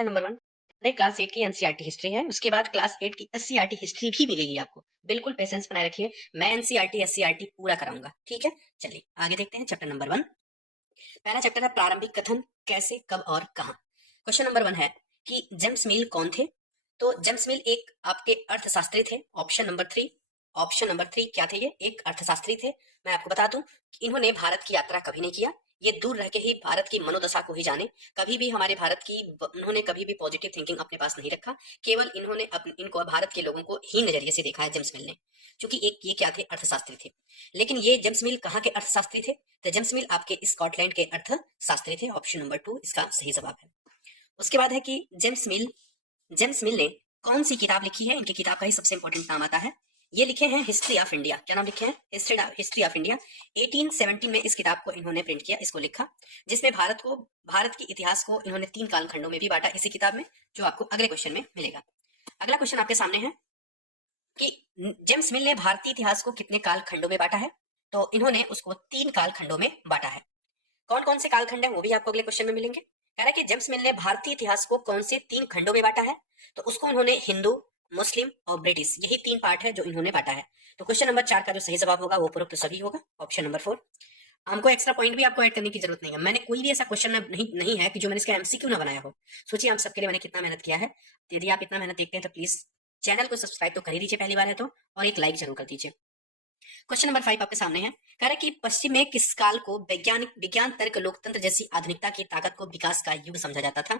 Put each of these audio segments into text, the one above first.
Chapter number 1 नहीं class 8 की NCERT history है। उसके बाद क्लास 8 की एससीईआरटी हिस्ट्री भी मिलेगी आपको। बिल्कुल पेशेंस बनाए रखिए, मैं एनसीईआरटी एससीईआरटी पूरा कराऊंगा। ठीक है, चलिए आगे देखते हैं चैप्टर नंबर 1। पहला चैप्टर है प्रारंभिक कथन, कैसे, कब और कहां। क्वेश्चन नंबर 1 है कि जेम्स मिल कौन थे। तो जेम्स मिल एक आपके अर्थशास्त्री थे। ऑप्शन नंबर 3 क्या थे? ये एक अर्थशास्त्री थे। मैं आपको बता दूं कि इन्होंने भारत की यात्रा कभी नहीं किया। ये दूर रह के ही भारत की मनोदशा को ही जाने। कभी भी हमारे भारत की उन्होंने कभी भी पॉजिटिव थिंकिंग अपने पास नहीं रखा। केवल इन्होंने इनको भारत के लोगों को ही नजरिए से देखा है जेम्स मिल ने। क्योंकि एक ये क्या थे? अर्थशास्त्री थे। लेकिन ये जेम्स मिल कहाँ के अर्थशास्त्री थे? तो जेम्स मिल आपके स्कॉटलैंड के अर्थशास्त्री थे। ऑप्शन नंबर 2 इसका सही जवाब है। उसके बाद है कि जेम्स मिल ने कौन सी किताब लिखी है? इनकी किताब का ही सबसे इंपॉर्टेंट नाम आता है। ये लिखे हैं हिस्ट्री ऑफ इंडिया। क्या नाम लिखे हैं? History of India. 1817 में इस किताब को इन्होंने प्रिंट किया, इसको लिखा, जिसमें भारत के इतिहास को इन्होंने 3 कालखंडों में भी बांटा इसी किताब में, जो आपको अगले क्वेश्चन में मिलेगा। अगला क्वेश्चन आपके सामने है कि जेम्स मिल ने भारतीय इतिहास को कितने कालखंडों में बांटा है? तो इन्होंने उसको 3 कालखंडों में बांटा है। कौन कौन से कालखंड है वो भी आपको अगले क्वेश्चन में मिलेंगे। कह रहा है कि जेम्स मिल ने भारतीय इतिहास को कौन से 3 खंडों में बांटा है? तो उसको उन्होंने हिंदू, मुस्लिम और ब्रिटिश, यही 3 पार्ट है जो इन्होंने बांटा है। तो क्वेश्चन नंबर 4 का जो सही जवाब होगा वो उपरोक्त सभी होगा। Option number 4। हमको एक्स्ट्रा पॉइंट भी आपको ऐड करने की जरूरत नहीं है। मैंने कोई भी ऐसा क्वेश्चन नहीं है कि जो मैंने इसका एमसीक्यू ना बनाया हो। सोचिए आप सबके लिए मैंने कितना मेहनत किया है। तो यदि आप इतना मेहनत देखते हैं तो प्लीज चैनल को सब्सक्राइब तो कर ही दीजिए पहली बार है तो, और एक लाइक जरूर कर दीजिए। क्वेश्चन नंबर 5 आपके सामने है। कह रहा है कि पश्चिम में किस काल को विज्ञान तर्क लोकतंत्र जैसी आधुनिकता की ताकत को विकास का युग समझा जाता था?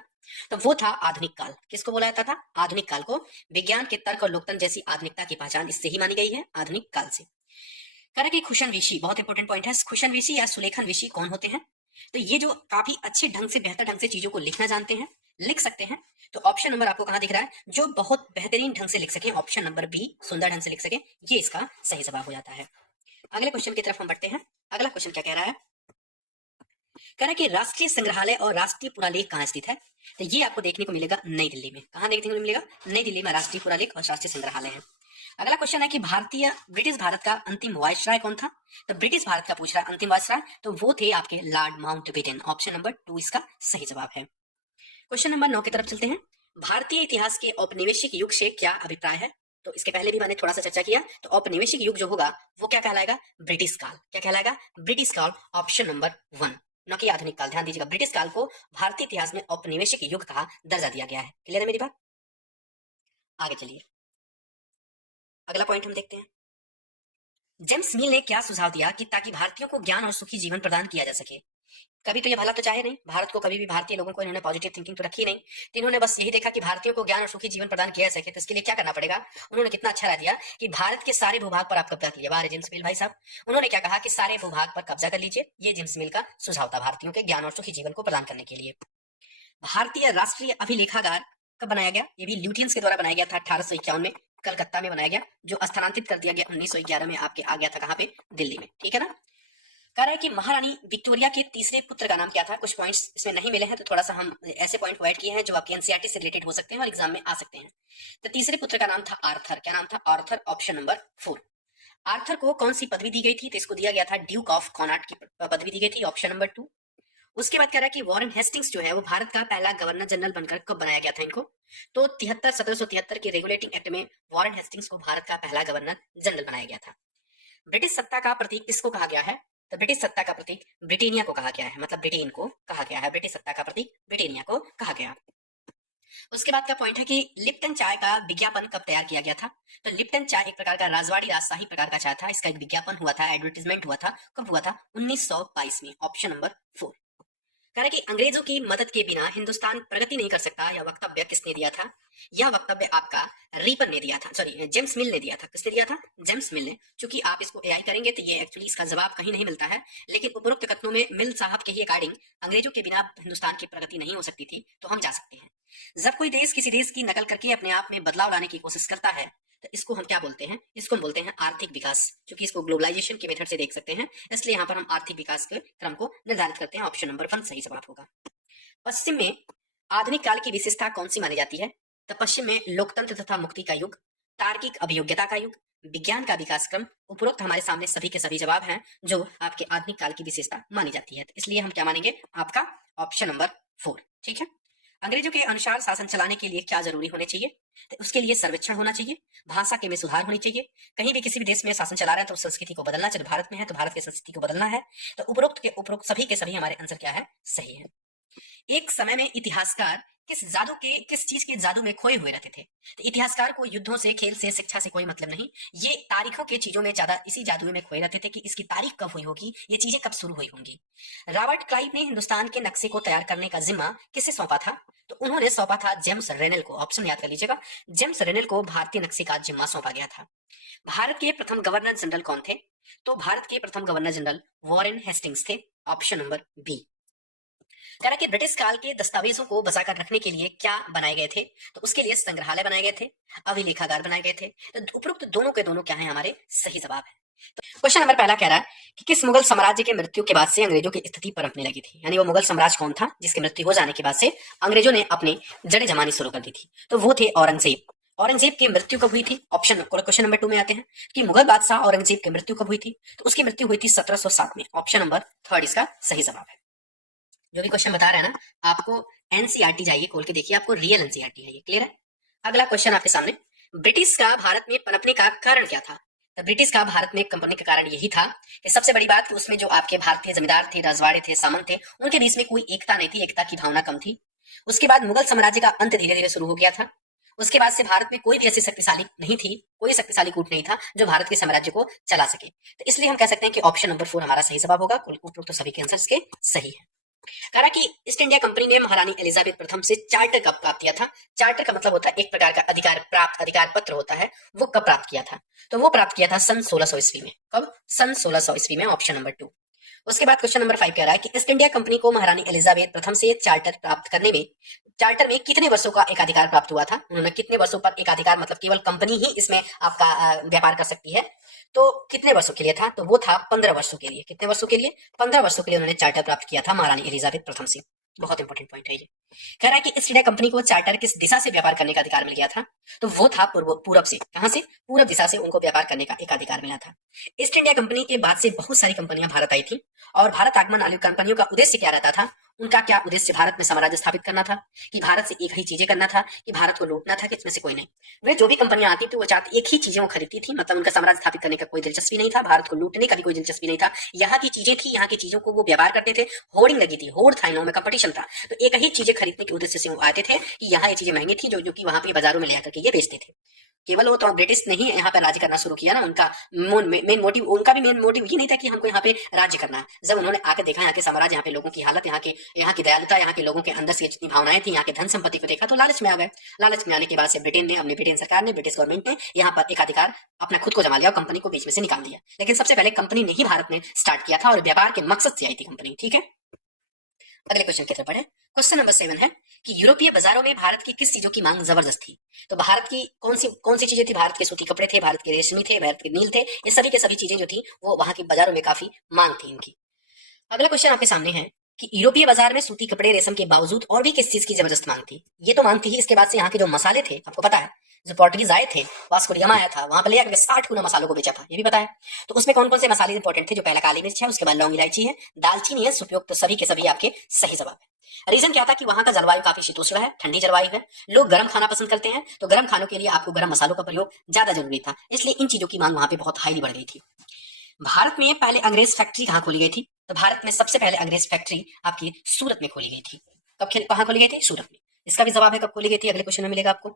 तो वो था आधुनिक काल। किसको बोला जाता था? आधुनिक काल को। विज्ञान के तर्क और लोकतंत्र जैसी आधुनिकता की पहचान इससे ही मानी गई है, आधुनिक काल से। कह रहा है कि खुशन ऋषि, बहुत इंपॉर्टेंट पॉइंट है, खुशन ऋषि या सुलेखन ऋषि कौन होते हैं? तो ये जो काफी अच्छे ढंग से, बेहतर ढंग से चीजों को लिखना जानते हैं, लिख सकते हैं। तो ऑप्शन नंबर आपको कहां दिख रहा है? जो बहुत बेहतरीन ढंग से लिख सके, ऑप्शन नंबर बी, सुंदर ढंग से लिख सके, ये इसका सही जवाब हो जाता है। अगले क्वेश्चन की तरफ हम बढ़ते हैं। अगला क्वेश्चन क्या कह रहा है? कह रहा है कि राष्ट्रीय संग्रहालय और राष्ट्रीय पुरालेख कहाँ स्थित है? तो ये आपको देखने को मिलेगा नई दिल्ली में। कहाँ देखने को मिलेगा? नई दिल्ली में राष्ट्रीय पुरालेख और राष्ट्रीय संग्रहालय है। अगला क्वेश्चन है कि ब्रिटिश भारत का अंतिम वायसराय कौन था? तो ब्रिटिश भारत का पूछ रहा है अंतिम वायसराय, तो वो थे आपके लॉर्ड माउंटबेटन। ऑप्शन नंबर 2 इसका सही जवाब है। क्वेश्चन नंबर 9 की तरफ चलते हैं। भारतीय इतिहास के औपनिवेशिक युग से क्या अभिप्राय है? तो इसके पहले भी मैंने थोड़ा सा चर्चा किया। तो औपनिवेशिक युग जो होगा वो क्या कहलाएगा? ब्रिटिश काल। क्या कहलाएगा? ब्रिटिश काल। ऑप्शन नंबर 1, न कि आधुनिक काल। ध्यान दीजिएगा, ब्रिटिश काल को भारतीय इतिहास में औपनिवेशिक युग का दर्जा दिया गया है। क्लियर है मेरी बात? आगे चलिए, अगला पॉइंट हम देखते हैं। जेम्स मिल ने क्या सुझाव दिया कि ताकि भारतीयों को ज्ञान और सुखी जीवन प्रदान किया जा सके? कभी तो ये भला तो चाहे नहीं, भारत को कभी भी, भारतीय लोगों को इन्होंने पॉजिटिव थिंकिंग तो रखी नहीं। तो इन्होंने बस यही देखा कि भारतीयों को ज्ञान और सुखी जीवन प्रदान किया जा सके, तो इसके लिए क्या करना पड़ेगा? उन्होंने कितना अच्छा रह दिया कि भारत के सारे भूभाग पर आप कब्जा कर लिया। जेम्स मिल भाई साहब, उन्होंने क्या कहा कि सारे भूभाग पर कब्जा कर लीजिए। ये जेम्स मिल का सुझाव था भारतीयों के ज्ञान और सुखी जीवन को प्रदान करने के लिए। भारतीय राष्ट्रीय अभिलेखागार कब बनाया गया? ये भी ल्यूटियंस के द्वारा बनाया गया था 1851 में, कलकत्ता में बनाया गया, जो स्थानांतरित कर दिया गया 1911 में आपके आ गया था कहाँ पे? दिल्ली में। ठीक है ना? कह रहा है कि महारानी विक्टोरिया के तीसरे पुत्र का नाम क्या था? कुछ पॉइंट्स इसमें नहीं मिले हैं, तो थोड़ा सा हम ऐसे पॉइंट को ऐड किए हैं जो आपके एनसीईआरटी से रिलेटेड हो सकते हैं और एग्जाम में आ सकते हैं। तो तीसरे पुत्र का नाम था आर्थर। क्या नाम था? आर्थर। Option number 4। आर्थर को कौन सी पदवी दी गई थी? तो इसको दिया गया था ड्यूक ऑफ कॉनाट की पदवी दी गई थी। Option number 2। उसके बाद कह रहा है कि वॉरेन हेस्टिंग्स जो है वो भारत का पहला गवर्नर जनरल बनकर कब बनाया गया था इनको? तो 1773 के रेगुलेटिंग एक्ट में वॉरेन हेस्टिंग्स को भारत का पहला गवर्नर जनरल बनाया गया था। ब्रिटिश सत्ता का प्रतीक किसको कहा गया है? तो ब्रिटिश सत्ता का प्रतीक ब्रिटेनिया को कहा गया है, मतलब ब्रिटेन को कहा गया है। ब्रिटिश सत्ता का प्रतीक ब्रिटेनिया को कहा गया। उसके बाद का पॉइंट है कि लिप्टन चाय का विज्ञापन कब तैयार किया गया था? तो लिप्टन चाय एक प्रकार का राजवाड़ी राजशाही प्रकार का चाय था। इसका एक विज्ञापन हुआ था, एडवर्टीजमेंट हुआ था। कब हुआ था? 1922 में। Option number 4। कह रहा है कि अंग्रेजों की मदद के बिना हिंदुस्तान प्रगति नहीं कर सकता। यह वक्तव्य किसने दिया था? यह वक्तव्य आपका रीपन ने दिया था, सॉरी जेम्स मिल ने दिया था। किसने दिया था? जेम्स मिल ने। चूंकि आप इसको एआई करेंगे तो ये एक्चुअली इसका जवाब कहीं नहीं मिलता है, लेकिन उपरोक्त कथनों में मिल साहब के ही अकॉर्डिंग अंग्रेजों के बिना हिंदुस्तान की प्रगति नहीं हो सकती थी, तो हम जा सकते हैं। जब कोई देश किसी देश की नकल करके अपने आप में बदलाव लाने की कोशिश करता है तो इसको हम क्या बोलते हैं? इसको हम बोलते हैं आर्थिक विकास। क्योंकि इसको ग्लोबलाइजेशन के मेथड से देख सकते हैं, इसलिए यहाँ पर हम आर्थिक विकास के क्रम को निर्धारित करते हैं। ऑप्शन नंबर 1 सही जवाब होगा। पश्चिम में आधुनिक काल की विशेषता कौन सी मानी जाती है? तो पश्चिम में लोकतंत्र तथा मुक्ति का युग, तार्किक अभियोग्यता का युग, विज्ञान का विकास क्रम। उपरोक्त हमारे सामने सभी के सभी जवाब हैं जो आपके आधुनिक काल की विशेषता मानी जाती है, इसलिए हम क्या मानेंगे? आपका ऑप्शन नंबर 4। ठीक है, अंग्रेजों के अनुसार शासन चलाने के लिए क्या जरूरी होने चाहिए? तो उसके लिए सर्वेक्षण होना चाहिए, भाषा के में सुधार होनी चाहिए, कहीं भी किसी भी देश में शासन चला रहे हैं तो संस्कृति को बदलना चाहिए, भारत में है तो भारत की संस्कृति को बदलना है। तो उपरोक्त सभी के सभी हमारे आंसर क्या है? सही है। एक समय में इतिहासकार किस चीज के जादू में खोए हुए रहते थे? तो इतिहासकार को युद्धों से, खेल से, शिक्षा से कोई मतलब नहीं, ये तारीखों के चीजों में ज्यादा इसी जादू में खोए रहते थे कि इसकी तारीख कब हुई होगी, ये चीजें कब शुरू हुई होंगी। रॉबर्ट क्लाइव ने हिंदुस्तान के नक्शे को तैयार करने का जिम्मा किसे सौंपा था? तो उन्होंने सौंपा था जेम्स रेनेल को। ऑप्शन याद कर लीजिएगा, जेम्स रेनेल को भारतीय नक्शे का जिम्मा सौंपा गया था। भारत के प्रथम गवर्नर जनरल कौन थे? तो भारत के प्रथम गवर्नर जनरल वॉरेन हेस्टिंग्स थे। Option number B. कह रहा कि ब्रिटिश काल के दस्तावेजों को बचाकर रखने के लिए क्या बनाए गए थे? तो उसके लिए संग्रहालय बनाए गए थे, अभिलेखागार बनाए गए थे। तो उपरोक्त दोनों के दोनों क्या है? हमारे सही जवाब है। तो क्वेश्चन नंबर पहला कह रहा है कि किस मुगल साम्राज्य के मृत्यु के बाद से अंग्रेजों की स्थिति पनपने लगी थी? यानी वो मुगल साम्राज्य कौन था जिसकी मृत्यु हो जाने के बाद से अंग्रेजों ने अपने जड़ें जमानी शुरू कर दी थी? तो वो थे औरंगजेब। औरंगजेब की मृत्यु कब हुई थी? क्वेश्चन नंबर 2 में आते हैं कि मुगल बादशाह औरंगजेब की मृत्यु कब हुई थी? तो उसकी मृत्यु हुई थी 1707 में। ऑप्शन नंबर 3 इसका सही जवाब है। जो भी क्वेश्चन बता रहे हैं ना, आपको एनसीईआरटी जाइए, खोल के देखिए, आपको रियल एनसीईआरटी है ये। क्लियर है? अगला क्वेश्चन आपके सामने, ब्रिटिश का भारत में पनपने का कारण क्या था? तो ब्रिटिश का भारत में पनपने का कारण यही था कि सबसे बड़ी बात कि उसमें जो आपके भारतीय जमींदार थे, रजवाड़े थे, सामंत थे, उनके बीच में कोई एकता नहीं थी, एकता की भावना कम थी। उसके बाद मुगल साम्राज्य का अंत धीरे धीरे शुरू हो गया था। उसके बाद से भारत में कोई भी ऐसी शक्तिशाली नहीं थी, कोई शक्तिशाली कूट नहीं था जो भारत के साम्राज्य को चला सके। तो इसलिए हम कह सकते हैं कि ऑप्शन नंबर 4 हमारा सही जवाब होगा। तो सभी के आंसर इसके सही है। कहा कि ईस्ट इंडिया कंपनी ने महारानी एलिजाबेथ प्रथम से चार्टर कब प्राप्त किया था? चार्टर का मतलब होता है एक प्रकार का अधिकार पत्र होता है, वो कब प्राप्त किया था? तो वो प्राप्त किया था सन 1600 ईस्वी में। कब? सन 1600 ईस्वी में। Option number 2। उसके बाद क्वेश्चन नंबर 5 कह रहा है कि ईस्ट इंडिया कंपनी को महारानी एलिजाबेथ प्रथम से चार्टर में कितने वर्षों का एकाधिकार प्राप्त हुआ था? उन्होंने कितने वर्षों पर एकाधिकार, मतलब केवल कंपनी ही इसमें आपका व्यापार कर सकती है, तो कितने वर्षों के लिए था? तो वो था 15 वर्षों के लिए। कितने वर्षों के लिए? 15 वर्षों के लिए उन्होंने चार्टर प्राप्त किया था महारानी एलिजाबेथ प्रथम से। बहुत इंपॉर्टेंट पॉइंट है ये। कह रहा है कि ईस्ट इंडिया कंपनी को चार्टर किस दिशा से व्यापार करने का अधिकार मिल गया था? तो वो था पूरब से। कहां से? पूरब दिशा से उनको व्यापार करने का एक अधिकार मिला था। ईस्ट इंडिया कंपनी के बाद से बहुत सारी कंपनियां भारत आई थी, और भारत आगमन वाली कंपनियों का उद्देश्य क्या रहता था? उनका क्या उद्देश्य? भारत में साम्राज्य स्थापित करना था, कि भारत से एक ही चीजें करना था, कि भारत को लूटना था, कि इसमें से कोई नहीं। वे जो भी कंपनियां आती थी वो चाहती एक ही चीजें वो खरीदती थी, मतलब उनका साम्राज्य स्थापित करने का कोई दिलचस्पी नहीं था, भारत को लूटने का भी कोई दिलचस्पी नहीं था। यहाँ की चीजें थी, यहाँ की चीजों को वो व्यापार करते थे। होर्डिंग लगी थी, होर्ड था, इनों में कंपटीशन था, तो एक ही चीजें खरीदने के उद्देश्य से वो आते थे कि यहाँ ये चीजें महंगी थी, जो कि वहां पे बाजारों में ले आकर के ये बेचते थे। केवल वो तो ब्रिटिश नहीं यहाँ पर राज्य करना शुरू किया ना, उनका मेन मोटिव, उनका भी मेन मोटिव ये नहीं था कि हमको यहाँ पे राज्य करना है। जब उन्होंने आकर देखा यहाँ के साम्राज्य, यहाँ पे लोगों की हालत, यहाँ की दयालुता, यहाँ के लोगों के अंदर से जितनी भावनाएं थी, यहाँ के धन संपत्ति को देखा तो लालच में आ गए। लालच में आने के बाद से ब्रिटेन सरकार ने, ब्रिटिश गवर्नमेंट ने यहाँ पर एक अधिकार अपना खुद को जमा लिया और कंपनी को बीच में से निकाल दिया। लेकिन सबसे पहले कंपनी ने ही भारत में स्टार्ट किया था और व्यापार के मकसद से आई थी कंपनी। ठीक है, अगले क्वेश्चन की तरफ बढ़े। क्वेश्चन नंबर 7 है कि यूरोपीय बाजारों में भारत की किस चीजों की मांग जबरदस्त थी? तो भारत की कौन सी चीजें थी? भारत के सूती कपड़े थे, भारत के रेशमी थे, भारत के नील थे, ये सभी के सभी चीजें जो थी वो वहां के बाजारों में काफी मांग थी इनकी। अगला क्वेश्चन आपके सामने है कि यूरोपीय बाजार में सूती कपड़े, रेशम के बावजूद और भी किस चीज की जबरदस्त मांग थी? ये तो मांग थी ही, इसके बाद से यहाँ के जो मसाले थे, आपको पता है जो पोर्टुगीज आए थे, वास्को डी गामा आया था, वहां पर ले आकर 60 गुना मसालों को बेचा था, ये भी पता है। तो उसमें कौन कौन से मसाले इंपॉर्टेंट थे? जो पहला काली मिर्च है, उसके बाद लौंग इलायची है, दालचीनी है, उपयुक्त, तो सभी के सभी आपके सही जवाब है। रीजन क्या था कि वहां का जलवायु काफी शीतोष्ण है, ठंडी जलवायु है, लोग गर्म खाना पसंद करते हैं, तो गर्म खानों के लिए आपको गर्म मसालों का प्रयोग ज्यादा जरूरी था, इसलिए इन चीजों की मांग वहां पे बहुत हाईली बढ़ गई थी। भारत में पहले अंग्रेज फैक्ट्री कहाँ खोली गई थी? तो भारत में सबसे पहले अंग्रेज फैक्ट्री आपकी सूरत में खोली गई थी। कहाँ खोली गई थी? सूरत में। इसका भी जवाब है कब खोली गई थी, अगले क्वेश्चन में मिलेगा आपको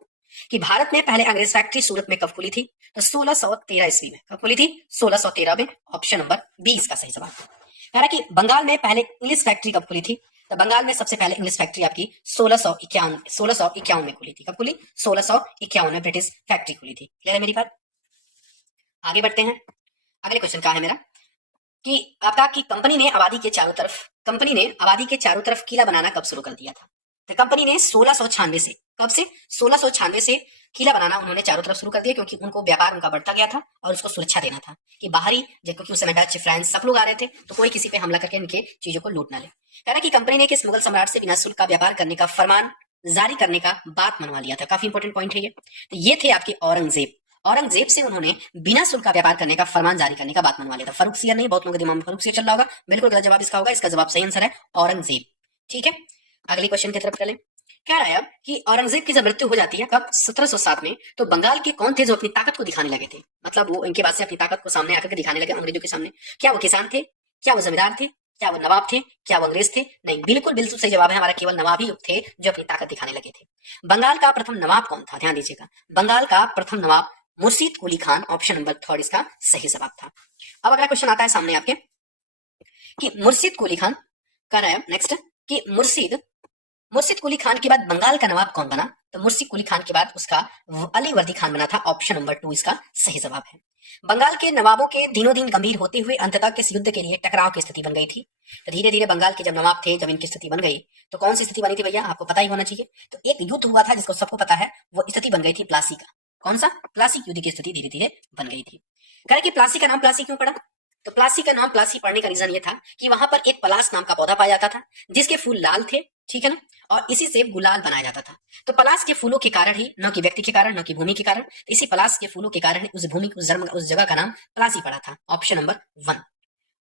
कि भारत में पहले अंग्रेज फैक्ट्री सूरत में कब खोली थी? तो 1613 ईस्वी में। कब खोली थी? 1613 में। ऑप्शन नंबर 20 का सही जवाब। कह रहा कि बंगाल में पहले इंग्लिश फैक्ट्री कब खुली थी? तो बंगाल में सबसे पहले इंग्लिश फैक्ट्री आपकी 1651 में खुली थी। कब खुली? 1651 में ब्रिटिश फैक्ट्री खुली थी। क्लियर है मेरी बात? आगे बढ़ते हैं। अगले क्वेश्चन का है मेरा कि आपका कि कंपनी ने आबादी के चारों तरफ किला बनाना कब शुरू कर दिया था? तो कंपनी ने 1696 से, कब से? 1696 से किला बनाना उन्होंने चारों तरफ शुरू कर दिया, क्योंकि उनको व्यापार उनका बढ़ता गया था और उसको सुरक्षा देना था कि बाहरी, क्योंकि उस समय डच, फ्रांस सब लोग आ रहे थे, तो कोई किसी पे हमला करके इनके चीजों को लूट ना ले। कह रहा कि कंपनी ने किस मुगल सम्राट से बिना शुल्क का व्यापार करने का फरमान जारी करने का बात मनवा लिया था? काफी इंपॉर्टेंट पॉइंट है ये। तो ये थे आपके औरंगजेब से उन्होंने बिना शुल्क का व्यापार करने का फरमान जारी करने का बात मनवा लिया था। फर्रुख सियर नहीं, बहुत लोगों के दिमाग में फर्रुख सियर चल रहा होगा, बिल्कुल गलत जवाब इसका होगा। इसका जवाब सही आंसर है औरंगजेब। ठीक है, अगली क्वेश्चन की तरफ चलें। कह रहा है अब कि औरंगजेब की जब मृत्यु हो जाती है कब 1707 में, तो बंगाल के कौन थे जो अपनी ताकत को दिखाने लगे थे, मतलब वो इनके बाद से अपनी ताकत को सामने आकर के दिखाने लगे अंग्रेजों के सामने। क्या वो किसान थे, क्या वो जमींदार थे, क्या वो नवाब थे, क्या वो अंग्रेज थे? नहीं, बिल्कुल बिल्कुल सही जवाब है हमारा, केवल नवाब ही थे जो अपनी ताकत दिखाने लगे थे। बंगाल का प्रथम नवाब कौन था, ध्यान दीजिएगा, बंगाल का प्रथम नवाब मुर्शीद कुली खान, ऑप्शन नंबर 3 इसका सही जवाब था। अब अगला क्वेश्चन आता है सामने आपके कि मुर्शीद कुली खान, कह रहा है नेक्स्ट कि मुर्शीद मुर्शीद कुली खान के बाद बंगाल का नवाब कौन बना, तो मुर्शीद कुली खान के बाद उसका अली वर्दी खान बना था, ऑप्शन नंबर 2 इसका सही जवाब है। बंगाल के नवाबों के दिनों दिन गंभीर होते हुए अंततः किस युद्ध के लिए टकराव की स्थिति बन गई थी? तो धीरे धीरे बंगाल के जब नवाब थे, जब इनकी स्थिति बन गई, तो कौन सी स्थिति बनी थी भैया, आपको पता ही होना चाहिए। तो एक युद्ध हुआ था जिसको सबको पता है, वो स्थिति बन गई थी प्लासी का। कौन सा? प्लासी युद्ध की स्थिति धीरे धीरे बन गई थी। कह रहे कि प्लासी का नाम प्लासी क्यों पड़ा, तो प्लासी का नाम प्लासी पड़ने का रीजन ये था कि वहां पर एक पलास नाम का पौधा पाया जाता था जिसके फूल लाल थे, ठीक है ना, और इसी से गुलाल बनाया जाता था। तो पलास के फूलों के कारण ही, न कि व्यक्ति के कारण, न कि भूमि के कारण, इसी पलास के फूलों के कारण ही उस भूमि, उस जगह का नाम प्लासी पड़ा था, ऑप्शन नंबर 1।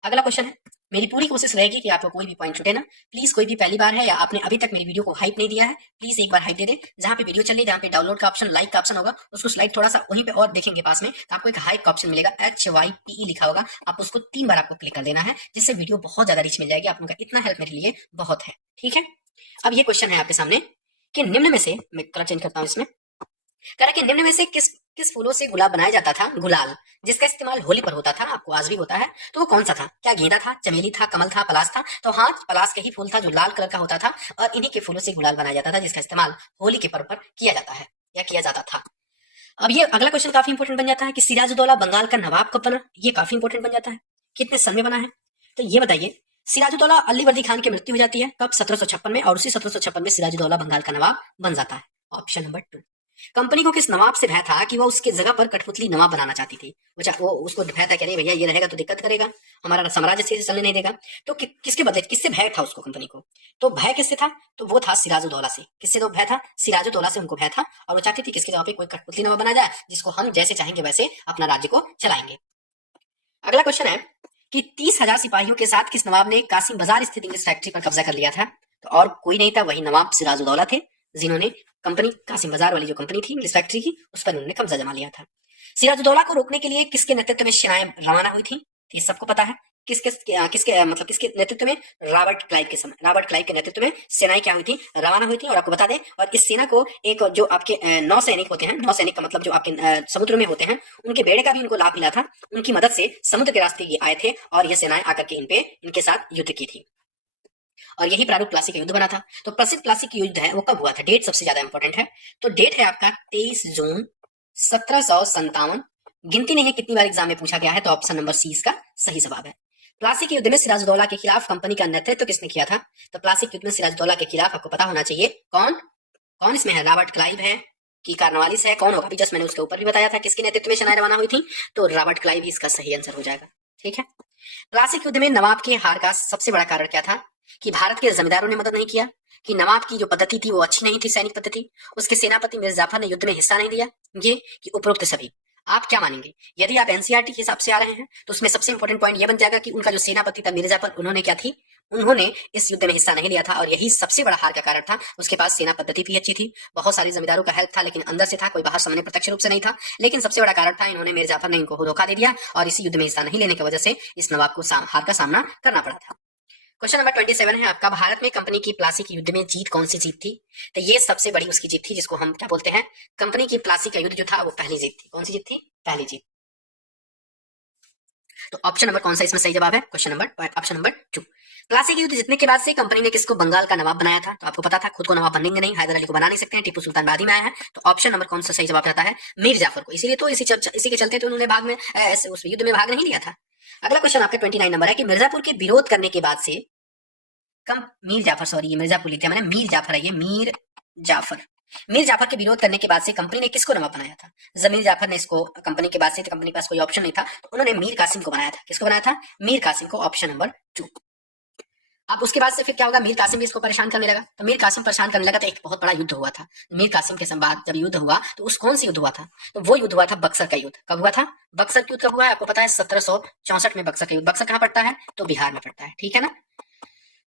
अगला क्वेश्चन है, मेरी पूरी कोशिश रहेगी कि आपको कोई भी पॉइंट छूटे ना। प्लीज कोई भी पहली बार है या आपने अभी तक मेरी वीडियो को हाइप नहीं दिया है, प्लीज एक बार हाइप दे दे। जहां पे वीडियो चल रही, जहां पे डाउनलोड का ऑप्शन, लाइक का ऑप्शन होगा, उसको स्लाइड थोड़ा सा वहीं पे और देखेंगे पास में, तो आपको एक हाइप का ऑप्शन मिलेगा, HYPE लिखा होगा, आप उसको 3 बार आपको क्लिक कर देना है, जिससे वीडियो बहुत ज्यादा रीच मिल जाएगी। आप लोगों का इतना हेल्प मेरे लिए बहुत है, ठीक है। अब ये क्वेश्चन है आपके सामने कि निम्न में से, मैं कलर चेंज करता हूं इसमें, कह रहा कि निम्न में से किस किस फूलों से गुलाब बनाया जाता था, गुलाल, जिसका इस्तेमाल होली पर होता था, आपको आज भी होता है, तो वो कौन सा था? क्या गेंदा था, चमेली था, कमल था, पलास था? तो हाँ, पलास का ही फूल था जो लाल कलर का होता था, और इन्हीं के फूलों से गुलाल बनाया जाता था जिसका इस्तेमाल होली के पर्व पर किया जाता है या किया जाता था। अब ये अगला क्वेश्चन काफी इंपोर्टेंट बन जाता है कि सिराजुद्दौला बंगाल का नवाब कब बना, ये काफी इंपोर्टेंट बन जाता है, कितने सन में बना है? तो ये बताइए, सिराजुद्दौला अली वर्दी खान की मृत्यु हो जाती है कब? 1756 में, और उसी 1756 में सिराजुद्दौला बंगाल का नवाब बन जाता है, ऑप्शन नंबर 2। कंपनी को किस नवाब से भय था कि वह उसके जगह पर कठपुतली नवाब बनाना चाहती थी? वो उसको भय था कि नहीं भैया ये रहेगा तो दिक्कत करेगा, हमारा साम्राज्य से चलने नहीं देगा, तो किसके बदले, किससे भय था उसको, कंपनी को? तो भय किससे था? तो वो था सिराजुद्दौला से। किससे तो भय था? सिराजुद्दौला से उनको भय था, और वो चाहती थी किसके जगह पे कोई कठपुतली नवाब बना जाए जिसको हम जैसे चाहेंगे वैसे अपना राज्य को चलाएंगे। अगला क्वेश्चन है कि 30,000 सिपाहियों के साथ किस नवाब ने कासिम बाजार स्थित इंग्लिश फैक्ट्री पर कब्जा कर लिया था? तो और कोई नहीं था, वही नवाब सिराजुद्दौला थे, जिन्होंने कंपनी कासिम बाजार वाली जो कंपनी थी इंग्लिश फैक्ट्री की, उस पर उन्होंने कब्जा जमा लिया था। सिराजुद्दौला को रोकने के लिए किसके नेतृत्व में सेनाएं रवाना हुई थी? ये सबको पता है, किसके किसके मतलब किसके नेतृत्व में? रॉबर्ट क्लाइव के समय, रॉबर्ट क्लाइव के नेतृत्व में सेनाएं क्या हुई थी, रवाना हुई थी। और आपको बता दें, और इस सेना को एक जो आपके नौसैनिक होते हैं, नौसैनिक का मतलब जो आपके समुद्र में होते हैं, उनके बेड़े का भी उनको लाभ मिला था, उनकी मदद से समुद्र के रास्ते ये आए थे और ये सेनाएं आकर के इनके साथ युद्ध की थी, और यही प्रारूप प्लासी का युद्ध बना था। तो प्रसिद्ध प्लासी की युद्ध है वो कब हुआ था? डेट सबसे ज्यादा इंपॉर्टेंट है, तो डेट है आपका 23 जून 1757। गिनती नहीं है कितनी बार एग्जाम में पूछा गया है, तो ऑप्शन नंबर सी इसका सही जवाब है। प्लासी के युद्ध में सिराजुद्दौला के खिलाफ कंपनी का नेतृत्व किसने किया था? तो प्लासी के युद्ध में सिराजुद्दौला के खिलाफ आपको पता होना चाहिए कौन कौन इसमें है, रॉबर्ट क्लाइव है कि कार्नवालिस है, कौन होगा? जस्ट मैंने उसके ऊपर भी बताया था किसके नेतृत्व में सेनाएं रवाना हुई थी, तो रॉबर्ट क्लाइव ही इसका सही आंसर हो जाएगा, ठीक है। प्लासी के युद्ध में नवाब के हार का सबसे बड़ा कारण क्या था? कि भारत के जमींदारों ने मदद नहीं किया, कि नवाब की जो पद्धति थी वो अच्छी नहीं थी, सैनिक पद्धति, उसके सेनापति मिर्जा जाफर ने युद्ध में हिस्सा नहीं लिया, ये कि उपरोक्त सभी? आप क्या मानेंगे? यदि आप एनसीईआरटी के हिसाब से आ रहे हैं तो उसमें सबसे इंपॉर्टेंट पॉइंट ये बन जाएगा कि उनका जो सेनापति था मिर्जा जाफर, उन्होंने क्या थी, उन्होंने इस युद्ध में हिस्सा नहीं लिया था, और यही सबसे बड़ा हार का कारण था। उसके पास सेना पद्धति भी अच्छी थी, बहुत सारे जमींदारों का हेल्प था, लेकिन अंदर से था, कोई बाहर सामने प्रत्यक्ष रूप से नहीं था, लेकिन सबसे बड़ा कारण था इन्होंने, मिर्जा जाफर ने इनको धोखा दे दिया, और इसी युद्ध में हिस्सा नहीं लेने की वजह से इस नवाब को हार का सामना करना पड़ा था। क्वेश्चन नंबर 27 है आपका, भारत में कंपनी की प्लासी के युद्ध में जीत कौन सी जीत थी? तो ये सबसे बड़ी उसकी जीत थी, जिसको हम क्या बोलते हैं, कंपनी की प्लासी का युद्ध जो था वो पहली जीत थी। कौन सी जीत थी? पहली जीत। तो ऑप्शन नंबर कौन सा इसमें सही जवाब है? Question number option number 2। Plassey के युद्ध जीतने के बाद से कंपनी ने किसको बंगाल का नवाब बनाया था? तो आपको पता था खुद को नवाब बनेंगे नहीं, हैदर अली को बना नहीं सकते हैं, टीपू सुल्तान बाद ही में आया है, तो ऑप्शन नंबर कौन सा सही जवाब रहता है? मीर जाफर को। इसीलिए तो इसी के चलते तो उन्होंने भाग में उस युद्ध में भाग नहीं लिया था। अगला क्वेश्चन आपका 29 नंबर है कि मिर्जापुर के विरोध करने के बाद से मीर जाफर, सॉरी ये मिर्जापुर लिखा मैंने, मीर जाफर है ये, मीर जाफर के विरोध करने के बाद से कंपनी ने किसको नवाब बनाया था? जमीर जाफर ने इसको, कंपनी के बाद से कंपनी के पास कोई ऑप्शन नहीं था, तो उन्होंने मीर कासिम को बनाया था। किसको बनाया था? मीर कासिम को, ऑप्शन नंबर 2। अब उसके बाद से फिर क्या होगा, मीर कासिम भी इसको परेशान करने लगा, तो मीर कासिम परेशान करने लगा, तो एक बहुत बड़ा युद्ध हुआ था। मीर कासिम के बाद जब युद्ध हुआ तो उस कौन सी युद्ध हुआ था? तो वो युद्ध हुआ था बक्सर का युद्ध। कब हुआ था? बक्सर का युद्ध कब हुआ है? आपको पता है 1764 में बक्सर का युद्ध। बक्सर कहाँ पड़ता है? तो बिहार में पड़ता है, ठीक है ना।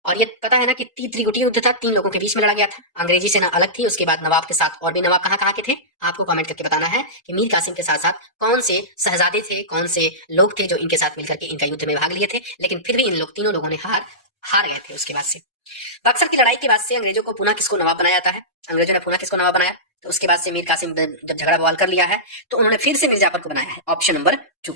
और ये पता है ना कि त्रिकुटी युद्ध था, 3 लोगों के बीच में लड़ा गया था। अंग्रेजी सेना अलग थी, उसके बाद नवाब के साथ और भी नवाब कहाँ कहाँ के थे, आपको कमेंट करके बताना है कि मीर कासिम के साथ साथ कौन से शहजादे थे, कौन से लोग थे जो इनके साथ मिलकर के इनका युद्ध में भाग लिए थे। लेकिन फिर भी इन तीनों लोगों ने हार गए थे उसके बाद से। बक्सर की लड़ाई के बाद से अंग्रेजों को पुनः किसको नवाब बनाया जाता है, अंग्रेजों ने पुनः किसको नवाब बनाया, तो उसके बाद से मीर कासिम जब झगड़ा बवाल कर लिया है तो उन्होंने फिर से मिर्जाफर को बनाया है, ऑप्शन नंबर 2।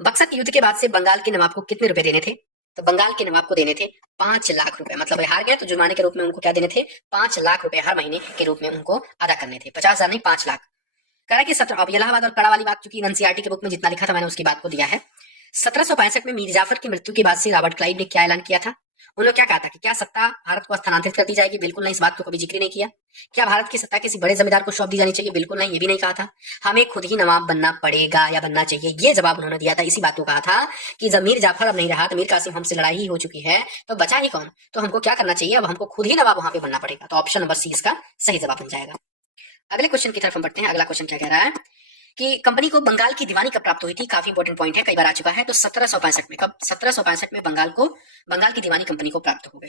बक्सर के युद्ध के बाद से बंगाल के नवाब को कितने रुपए देने थे, तो बंगाल के नवाब को देने थे 5 लाख रुपए, मतलब हार गया तो जुर्माने के रूप में उनको क्या देने थे, 5 लाख रुपए हर महीने के रूप में उनको अदा करने थे, 50,000 नहीं 5 लाख। करा कि 17 अब इलाहाबाद और कड़ा वाली बात चूंकि एनसीईआरटी के बुक में जितना लिखा था मैंने उसकी बात को दिया है। 1765 में मीर जाफर की मृत्यु के बाद से रॉबर्ट क्लाइव ने क्या ऐलान किया था, उन्होंने क्या कहा था कि क्या सत्ता भारत को स्थानांतरित कर दी जाएगी, बिल्कुल नहीं, इस बात को कभी जिक्र नहीं किया। क्या भारत की सत्ता किसी बड़े जमींदार को सौंप दी जानी चाहिए, बिल्कुल नहीं, ये भी नहीं कहा था। हमें खुद ही नवाब बनना पड़ेगा या बनना चाहिए, ये जवाब उन्होंने दिया था। इसी बात को कहा था कि जब मीर जाफर अब नहीं रहा तो मीर कासिम हमसे लड़ाई ही हो चुकी है तो बचा ही कौन, तो हमको क्या करना चाहिए, अब हमको खुद ही नवाब वहां पे बनना पड़ेगा। तो ऑप्शन नंबर सी इसका सही जवाब बन जाएगा। अगले क्वेश्चन की तरफ हम बढ़ते हैं। अगला क्वेश्चन क्या कह रहा है कि कंपनी को बंगाल की दीवानी कब प्राप्त हुई थी, काफी इंपॉर्टेंट पॉइंट है, कई बार आ चुका है। तो 1765 में, कब, 1765 में बंगाल की दीवानी कंपनी को प्राप्त हो गई।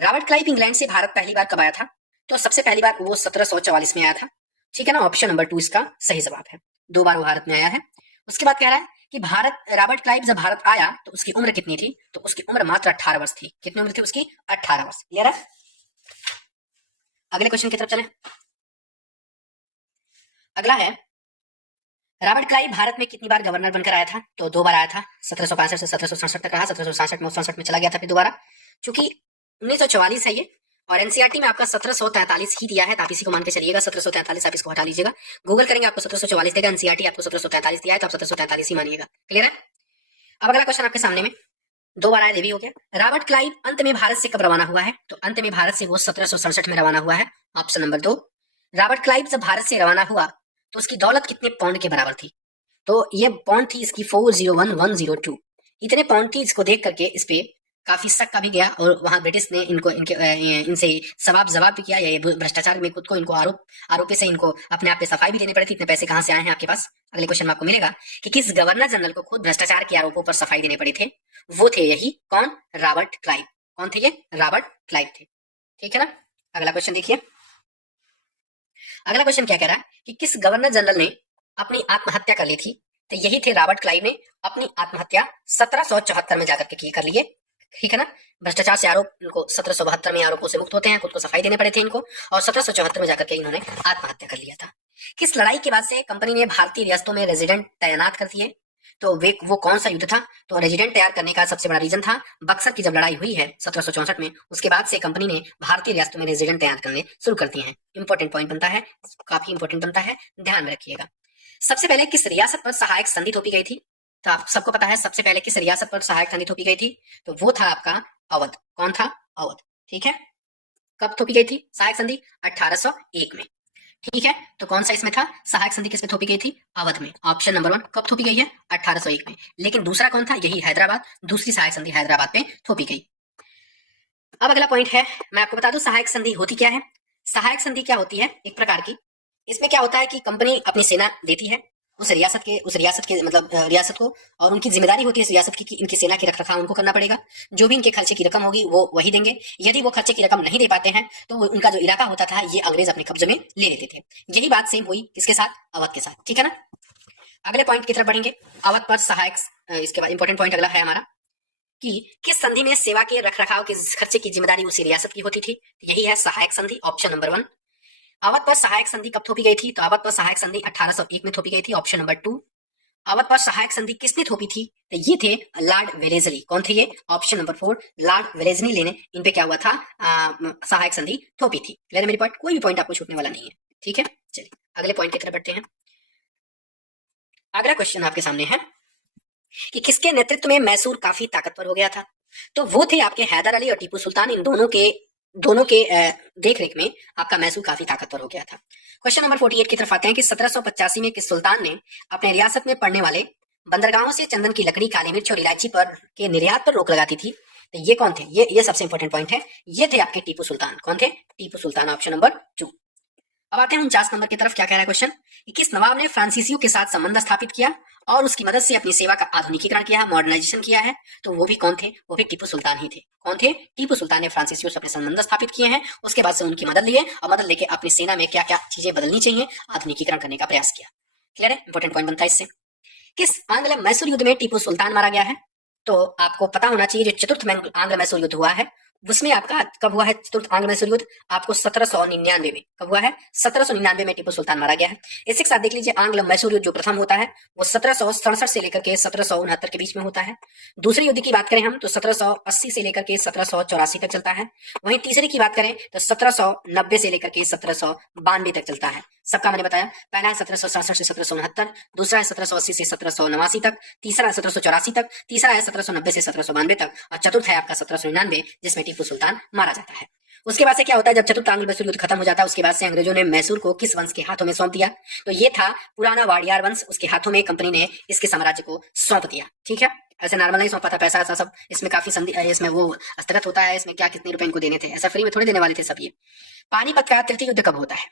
रॉबर्ट क्लाइव इंग्लैंड से भारत पहली बार कब आया था, तो सबसे पहली बार वो 1744 में आया था, ठीक है ना, ऑप्शन नंबर 2 इसका सही जवाब है। 2 बार वो भारत में आया है। उसके बाद कह रहा है कि रॉबर्ट क्लाइव जब भारत आया तो उसकी उम्र कितनी थी, तो उसकी उम्र मात्र 18 वर्ष थी। कितनी उम्र थी उसकी, 18 वर्ष। क्लियर है। अगले क्वेश्चन की तरफ चले। अगला है रॉबर्ट क्लाइव भारत में कितनी बार गवर्नर बनकर आया था, तो 2 बार आया था, 1765 से 1767 तक रहा, 1767 में 67 में चला गया था फिर दोबारा। चूंकि 1944 है ये और एनसीईआरटी में आपका 1743 ही दिया है, तो आप इसी को मान के चलिएगा, 1743 आप इसको हटा लीजिएगा, गूगल करेंगे आपको 1744 देगा, एनसीईआरटी आपको 1743 दिया है तो आप 1743 ही मानिएगा। क्लियर है। अब अगला क्वेश्चन आपके सामने में 2 बार आया, ये भी हो गया। रॉबर्ट क्लाइव अंत में भारत से कब रवाना हुआ है, तो अंत में भारत से वो 1767 में रवाना हुआ है, ऑप्शन नंबर 2। रॉबर्ट क्लाइव जब भारत से रवाना हुआ तो उसकी दौलत कितने पाउंड के बराबर थी, तो ये पाउंड थी इसकी 401102, इतने पाउंड थी। इसको देख करके इस पे काफी शक का भी गया और वहां ब्रिटिश ने इनसे जवाब भी किया, ये भ्रष्टाचार में खुद को इनको आरोपी से इनको अपने आप पे सफाई भी देनी पड़ी थी, इतने पैसे कहां से आए हैं आपके पास। अगले क्वेश्चन में आपको मिलेगा कि किस गवर्नर जनरल को खुद भ्रष्टाचार के आरोपों पर सफाई देने पड़ी थे, वो थे यही कौन, रॉबर्ट क्लाइव। कौन थे ये, रॉबर्ट क्लाइव थे, ठीक है ना। अगला क्वेश्चन देखिए। अगला क्वेश्चन क्या कह रहा है कि किस गवर्नर जनरल ने अपनी आत्महत्या कर ली थी, तो यही थे रॉबर्ट क्लाइव ने अपनी आत्महत्या 1774 में जाकर के कर लिए, ठीक है ना। भ्रष्टाचार से आरोप इनको 1772 में आरोपों से मुक्त होते हैं, खुद को सफाई देने पड़े थे इनको, और 1774 में जाकर के इन्होंने आत्महत्या कर लिया था। किस लड़ाई के बाद से कंपनी ने भारतीय रियासतों में रेजिडेंट तैनात कर दिए, तो वो कौन सा युद्ध था, तो रेजिडेंट तैयार करने का सबसे बड़ा रीजन था बक्सर की जब लड़ाई हुई है 1764 में, उसके बाद से कंपनी ने भारतीय रियासतों में रेजिडेंट तैयार करने शुरू कर दिए हैं। इंपॉर्टेंट पॉइंट बनता है, काफी इंपॉर्टेंट बनता है, ध्यान में रखिएगा। सबसे पहले किस रियासत पर सहायक संधि थोपी गई थी, तो आप सबको पता है सबसे पहले किस रियासत पर सहायक संधि थोपी गई थी, तो वो था आपका अवध। कौन था, अवध, ठीक है। कब थोपी गई थी सहायक संधि, 1801 में, ठीक है। तो कौन सा इसमें था, सहायक संधि किस पे थोपी गई थी, अवध में, ऑप्शन नंबर 1। कब थोपी गई है, 1801 में। लेकिन दूसरा कौन था, यही हैदराबाद, दूसरी सहायक संधि हैदराबाद पे थोपी गई। अब अगला पॉइंट है, मैं आपको बता दूं सहायक संधि होती क्या है। सहायक संधि क्या होती है, एक प्रकार की, इसमें क्या होता है कि कंपनी अपनी सेना देती है उस रियासत के मतलब रियासत को, और उनकी जिम्मेदारी होती है इस रियासत की कि इनकी सेना के रखरखाव उनको करना पड़ेगा, जो भी इनके खर्चे की रकम होगी वो वही देंगे। यदि वो खर्चे की रकम नहीं दे पाते हैं तो उनका जो इलाका होता था ये अंग्रेज अपने कब्जे में ले लेते थे। यही बात सेम हुई किसके साथ, अवध के साथ, ठीक है ना। अगले पॉइंट की तरफ बढ़ेंगे, अवध पर सहायक। इसके बाद इंपॉर्टेंट पॉइंट अगला है हमारा कि किस संधि में सेवा के रखरखाव के खर्चे की जिम्मेदारी उसी रियासत की होती थी, यही है सहायक संधि, ऑप्शन नंबर 1। अवध पर सहायक संधि कब थोपी गई थी, तो अवध पर सहायक संधि 1801 में थोपी गई थी, ऑप्शन नंबर 2। अवध पर सहायक संधि किसने थोपी थी, तो ये थे लॉर्ड वेलेस्ली। कौन थे ये, ऑप्शन नंबर 4, लॉर्ड वेलेस्ली ने इन पे क्या हुआ था, सहायक संधि थोपी थी। क्लियर है मेरी पॉइंट, कोई भी पॉइंट आपको छूटने वाला नहीं है, ठीक है। चलिए अगले पॉइंट की तरफ बढ़ते हैं। अगला क्वेश्चन आपके सामने है कि किसके नेतृत्व में मैसूर काफी ताकतवर हो गया था, तो वो थे आपके हैदर अली और टीपू सुल्तान। इन दोनों के देख रेख में आपका मैसूर काफी ताकतवर हो गया था। क्वेश्चन नंबर 48 की तरफ आते हैं कि 1785 में किस सुल्तान ने अपने रियासत में पड़ने वाले बंदरगाहों से चंदन की लकड़ी, काली मिर्च और इलायची पर के निर्यात पर रोक लगाती थी, तो ये कौन थे, ये सबसे इंपॉर्टेंट पॉइंट है, ये थे आपके टीपू सुल्तान। कौन थे, टीपू सुल्तान, ऑप्शन नंबर 2। अब आते हैं 49 नंबर की तरफ। क्या कह रहा है क्वेश्चन कि किस नवाब ने फ्रांसीसियों के साथ संबंध स्थापित किया और उसकी मदद से अपनी सेवा का आधुनिकीकरण किया है, मॉडर्नाइजेशन किया है। तो वो भी कौन थे? वो भी टीपू सुल्तान ही थे। कौन थे? टीपू सुल्तान ने फ्रांसीसियों से अपने संबंध स्थापित किए हैं। उसके बाद से उनकी मदद लिए और मदद लेके अपनी सेना में क्या क्या चीजें बदलनी चाहिए, आधुनिकीकरण करने का प्रयास किया। क्लियर है? इंपॉर्टेंट पॉइंट बनता है इससे। किस आंग्ल मैसूर युद्ध में टीपू सुल्तान मारा गया है? तो आपको पता होना चाहिए, जो चतुर्थ आंग्ल मैसूर युद्ध हुआ है उसमें आपका कब हुआ है? चतुर्थ आंग्ल मैसूर युद्ध आपको 1799 में। कब हुआ है? 1799 में टीपू सुल्तान मारा गया है। इसी के साथ देख लीजिए, आंग्ल मैसूर युद्ध जो प्रथम होता है वो 1767 से लेकर के 1769 के बीच में होता है। दूसरे युद्ध की बात करें हम तो 1780 से लेकर के 1784 तक चलता है। वहीं तीसरे की बात करें तो 1790 से लेकर के 1792 तक चलता है। सबका मैंने बताया, पहला है 1767 से 1769, दूसरा है 1780 से 1789 तक, तीसरा है 1784 तक, तीसरा है 1790 से 1792 तक, और चतुर्थ है आपका 1799 जिसमें टीपू सुल्तान मारा जाता है। उसके बाद से क्या होता है, जब चतुर्थ आंग्ल मैसूर युद्ध खत्म हो जाता है उसके बाद से अंग्रेजों ने मैसूर को किस वंश के हाथों में सौंप दिया? तो ये था पुराना वाडियार वंश, उसके हाथों में कंपनी ने इसके साम्राज्य को सौंप दिया। ठीक है, ऐसे नॉर्मल नहीं सौंपा था, पैसा ऐसा सब इसमें काफी संधि, इसमें वो हस्तगत होता है, इसमें क्या कितने रुपए इनको देने थे, ऐसा फ्री में थोड़ी देने वाले थे सब ये। पानीपत का तृतीय युद्ध कब होता है?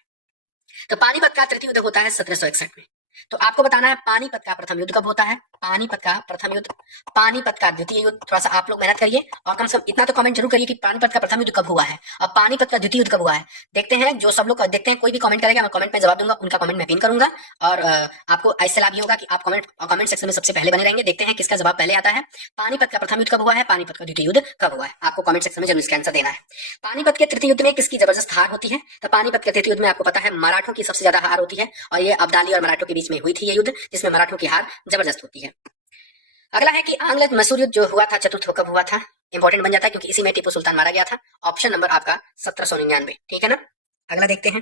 तो पानीपत का तृतीय युद्ध होता है 1761 में। तो आपको बताना है पानीपत का प्रथम युद्ध कब होता है, पानीपत का प्रथम युद्ध, पानीपत का द्वितीय युद्ध। थोड़ा सा आप लोग मेहनत करिए और कम से कम इतना तो कमेंट जरूर करिए कि पानीपत का प्रथम युद्ध कब हुआ है और पानीपत का द्वितीय युद्ध कब हुआ है। देखते हैं, जो सब लोग देखते हैं, कोई भी कमेंट करेगा मैं कमेंट में जवाब दूंगा, उनका कमेंट मैं पिन करूंगा। और आपको ऐसे लाभ ये होगा कि आप कमेंट सेक्शन में सबसे पहले बने रहेंगे। देखते हैं किसका जवाब पहले आता है। पानीपत का प्रथम युद्ध कब हुआ है, पानीपत का द्वितीय युद्ध कब हुआ है, आपको कमेंट सेक्शन में जरूर इसका आंसर देना है। पानीपत के तृतीय युद्ध में किसकी जबरदस्त हार होती है? तो पानीपत के तृतीय युद्ध में आपको पता है मराठों की सबसे ज्यादा हार होती है, और ये अब्दाली और मराठों के बीच में हुई थी ये युद्ध, जिसमें मराठों की हार जबरदस्त होती है। अगला है कि आंग्ल मैसूर युद्ध जो हुआ था चतुर्थ कब हुआ था? इंपॉर्टेंट बन जाता है क्योंकि इसी में टीपू सुल्तान मारा गया था। ऑप्शन नंबर आपका 1799। ठीक है ना। अगला देखते हैं,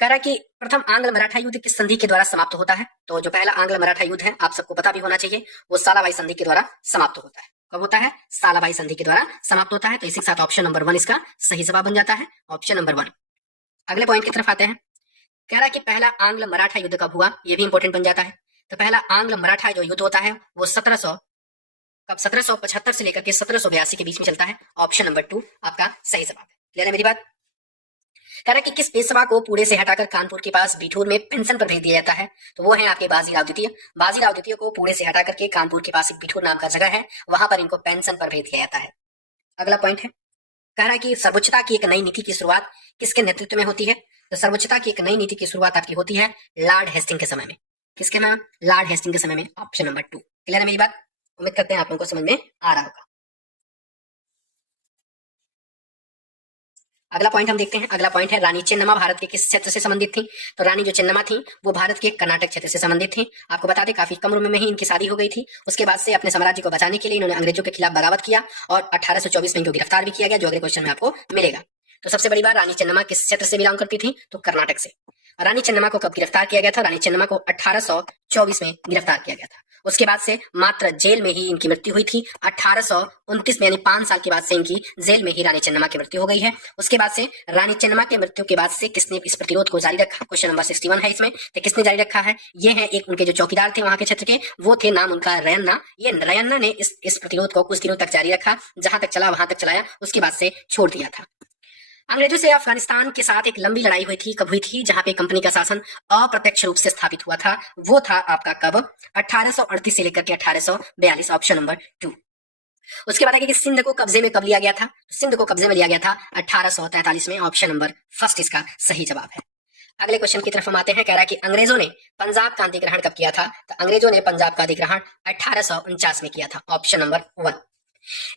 कह रहा है कि प्रथम आंग्ल मराठा युद्ध किस संधि के द्वारा समाप्त होता है? तो जो पहला आंग्ल मराठा युद्ध है आप सबको पता भी होना चाहिए, वो सालाबाई संधि के द्वारा समाप्त होता है। कब होता है? सालाबाई संधि के द्वारा समाप्त होता है। तो इसी के साथ ऑप्शन नंबर 1 इसका सही जवाब बन जाता है, ऑप्शन नंबर 1। अगले पॉइंट की तरफ आते हैं, कह रहा है कि पहला आंग्ल मराठा युद्ध कब हुआ? ये भी इंपॉर्टेंट बन जाता है। तो पहला आंग्ल मराठा जो युद्ध होता है वो 1775 से लेकर के 1782 के बीच में चलता है। ऑप्शन नंबर 2 आपका सही जवाब है। क्लियर है मेरी बात? कह रहा है कि किस पेशवा को पुणे से हटाकर कानपुर के पास बिठूर में पेंशन पर भेज दिया जाता है? तो वो है आपके बाजीराव द्वितीय। बाजीराव द्वितीय को पुणे से हटाकर के कानपुर के पास एक बिठूर नाम का जगह है, वहां पर इनको पेंशन पर भेज दिया जाता है। अगला पॉइंट है, कह रहा है कि सर्वोच्चता की एक नई नीति की शुरुआत किसके नेतृत्व में होती है? तो सर्वोच्चता की एक नई नीति की शुरुआत आपकी होती है लॉर्ड हेस्टिंग के समय में। किसके में? लॉर्ड हेस्टिंग के समय में। Option number 2। क्लियर है मेरी बात? उम्मीद करते हैं आप लोगों को समझ में आ रहा होगा। अगला पॉइंट हम देखते हैं। अगला पॉइंट है, रानी चेन्नम्मा भारत के किस क्षेत्र से संबंधित थी? तो रानी जो चेन्नम्मा थी वो भारत के कर्नाटक क्षेत्र से संबंधित थी। आपको बता दें काफी कम उम्र में ही इनकी शादी हो गई थी। उसके बाद से अपने साम्राज्य को बचाने के लिए इन्होंने अंग्रेजों के खिलाफ बगावत किया और 1824 में इनको गिरफ्तार भी किया गया, जो अगले क्वेश्चन में आपको मिलेगा। तो सबसे बड़ी बात, रानी चेन्नम्मा किस क्षेत्र से बिलोंग करती थी? तो कर्नाटक से। रानी चेन्नम्मा को कब गिरफ्तार किया गया था? रानी चेन्नम्मा को 1824 में गिरफ्तार किया गया था। उसके बाद से मात्र जेल में ही इनकी मृत्यु हुई थी 1829 में, यानी 5 साल के बाद से इनकी जेल में ही रानी चेन्नम्मा की मृत्यु हो गई है। उसके बाद से रानी चेन्नम्मा की मृत्यु के बाद से किसने इस प्रतिरोध को जारी रखा? क्वेश्चन नंबर 61 है इसमें। तो किसने जारी रखा है? ये है एक उनके जो चौकीदार थे वहां के क्षेत्र के, वो थे, नाम उनका रयन्ना। ये रयन्ना ने इस प्रतिरोध को कुछ दिनों तक जारी रखा, जहां तक चला वहां तक चलाया, उसके बाद से छोड़ दिया था। अंग्रेजों से अफगानिस्तान के साथ एक लंबी लड़ाई हुई थी, कब हुई थी? जहां पे कंपनी का शासन अप्रत्यक्ष रूप से स्थापित हुआ था, वो था आपका कब? 1838 से लेकर के 1842, ऑप्शन नंबर 2। उसके बाद आगे कि सिंध को कब्जे में कब लिया गया था? सिंध को कब्जे में लिया गया था 1843 में, ऑप्शन नंबर 1 इसका सही जवाब है। अगले क्वेश्चन की तरफ हम आते हैं। कह रहा है कि अंग्रेजों ने पंजाब का अधिग्रहण कब किया था? तो अंग्रेजों ने पंजाब का अधिग्रहण 1849 में किया था, ऑप्शन नंबर 1।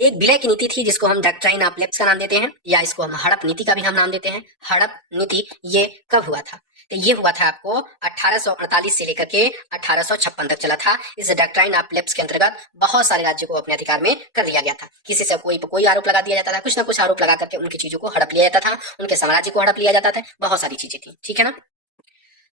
एक विलय की नीति थी जिसको हम डॉक्ट्राइन ऑफ लेप्स का नाम देते हैं, या इसको हम हड़प नीति का भी हम नाम देते हैं। हड़प नीति ये कब हुआ था? तो ये हुआ था आपको 1848 से लेकर के 1856 तक चला था। इस डॉक्ट्राइन ऑफ लेप्स के अंतर्गत बहुत सारे राज्यों को अपने अधिकार में कर लिया गया था। किसी से कोई आरोप लगा दिया जाता था, कुछ ना कुछ आरोप लगा करके उनकी चीजों को हड़प लिया जाता था, उनके साम्राज्य को हड़प लिया जाता था, बहुत सारी चीजें थी। ठीक है ना।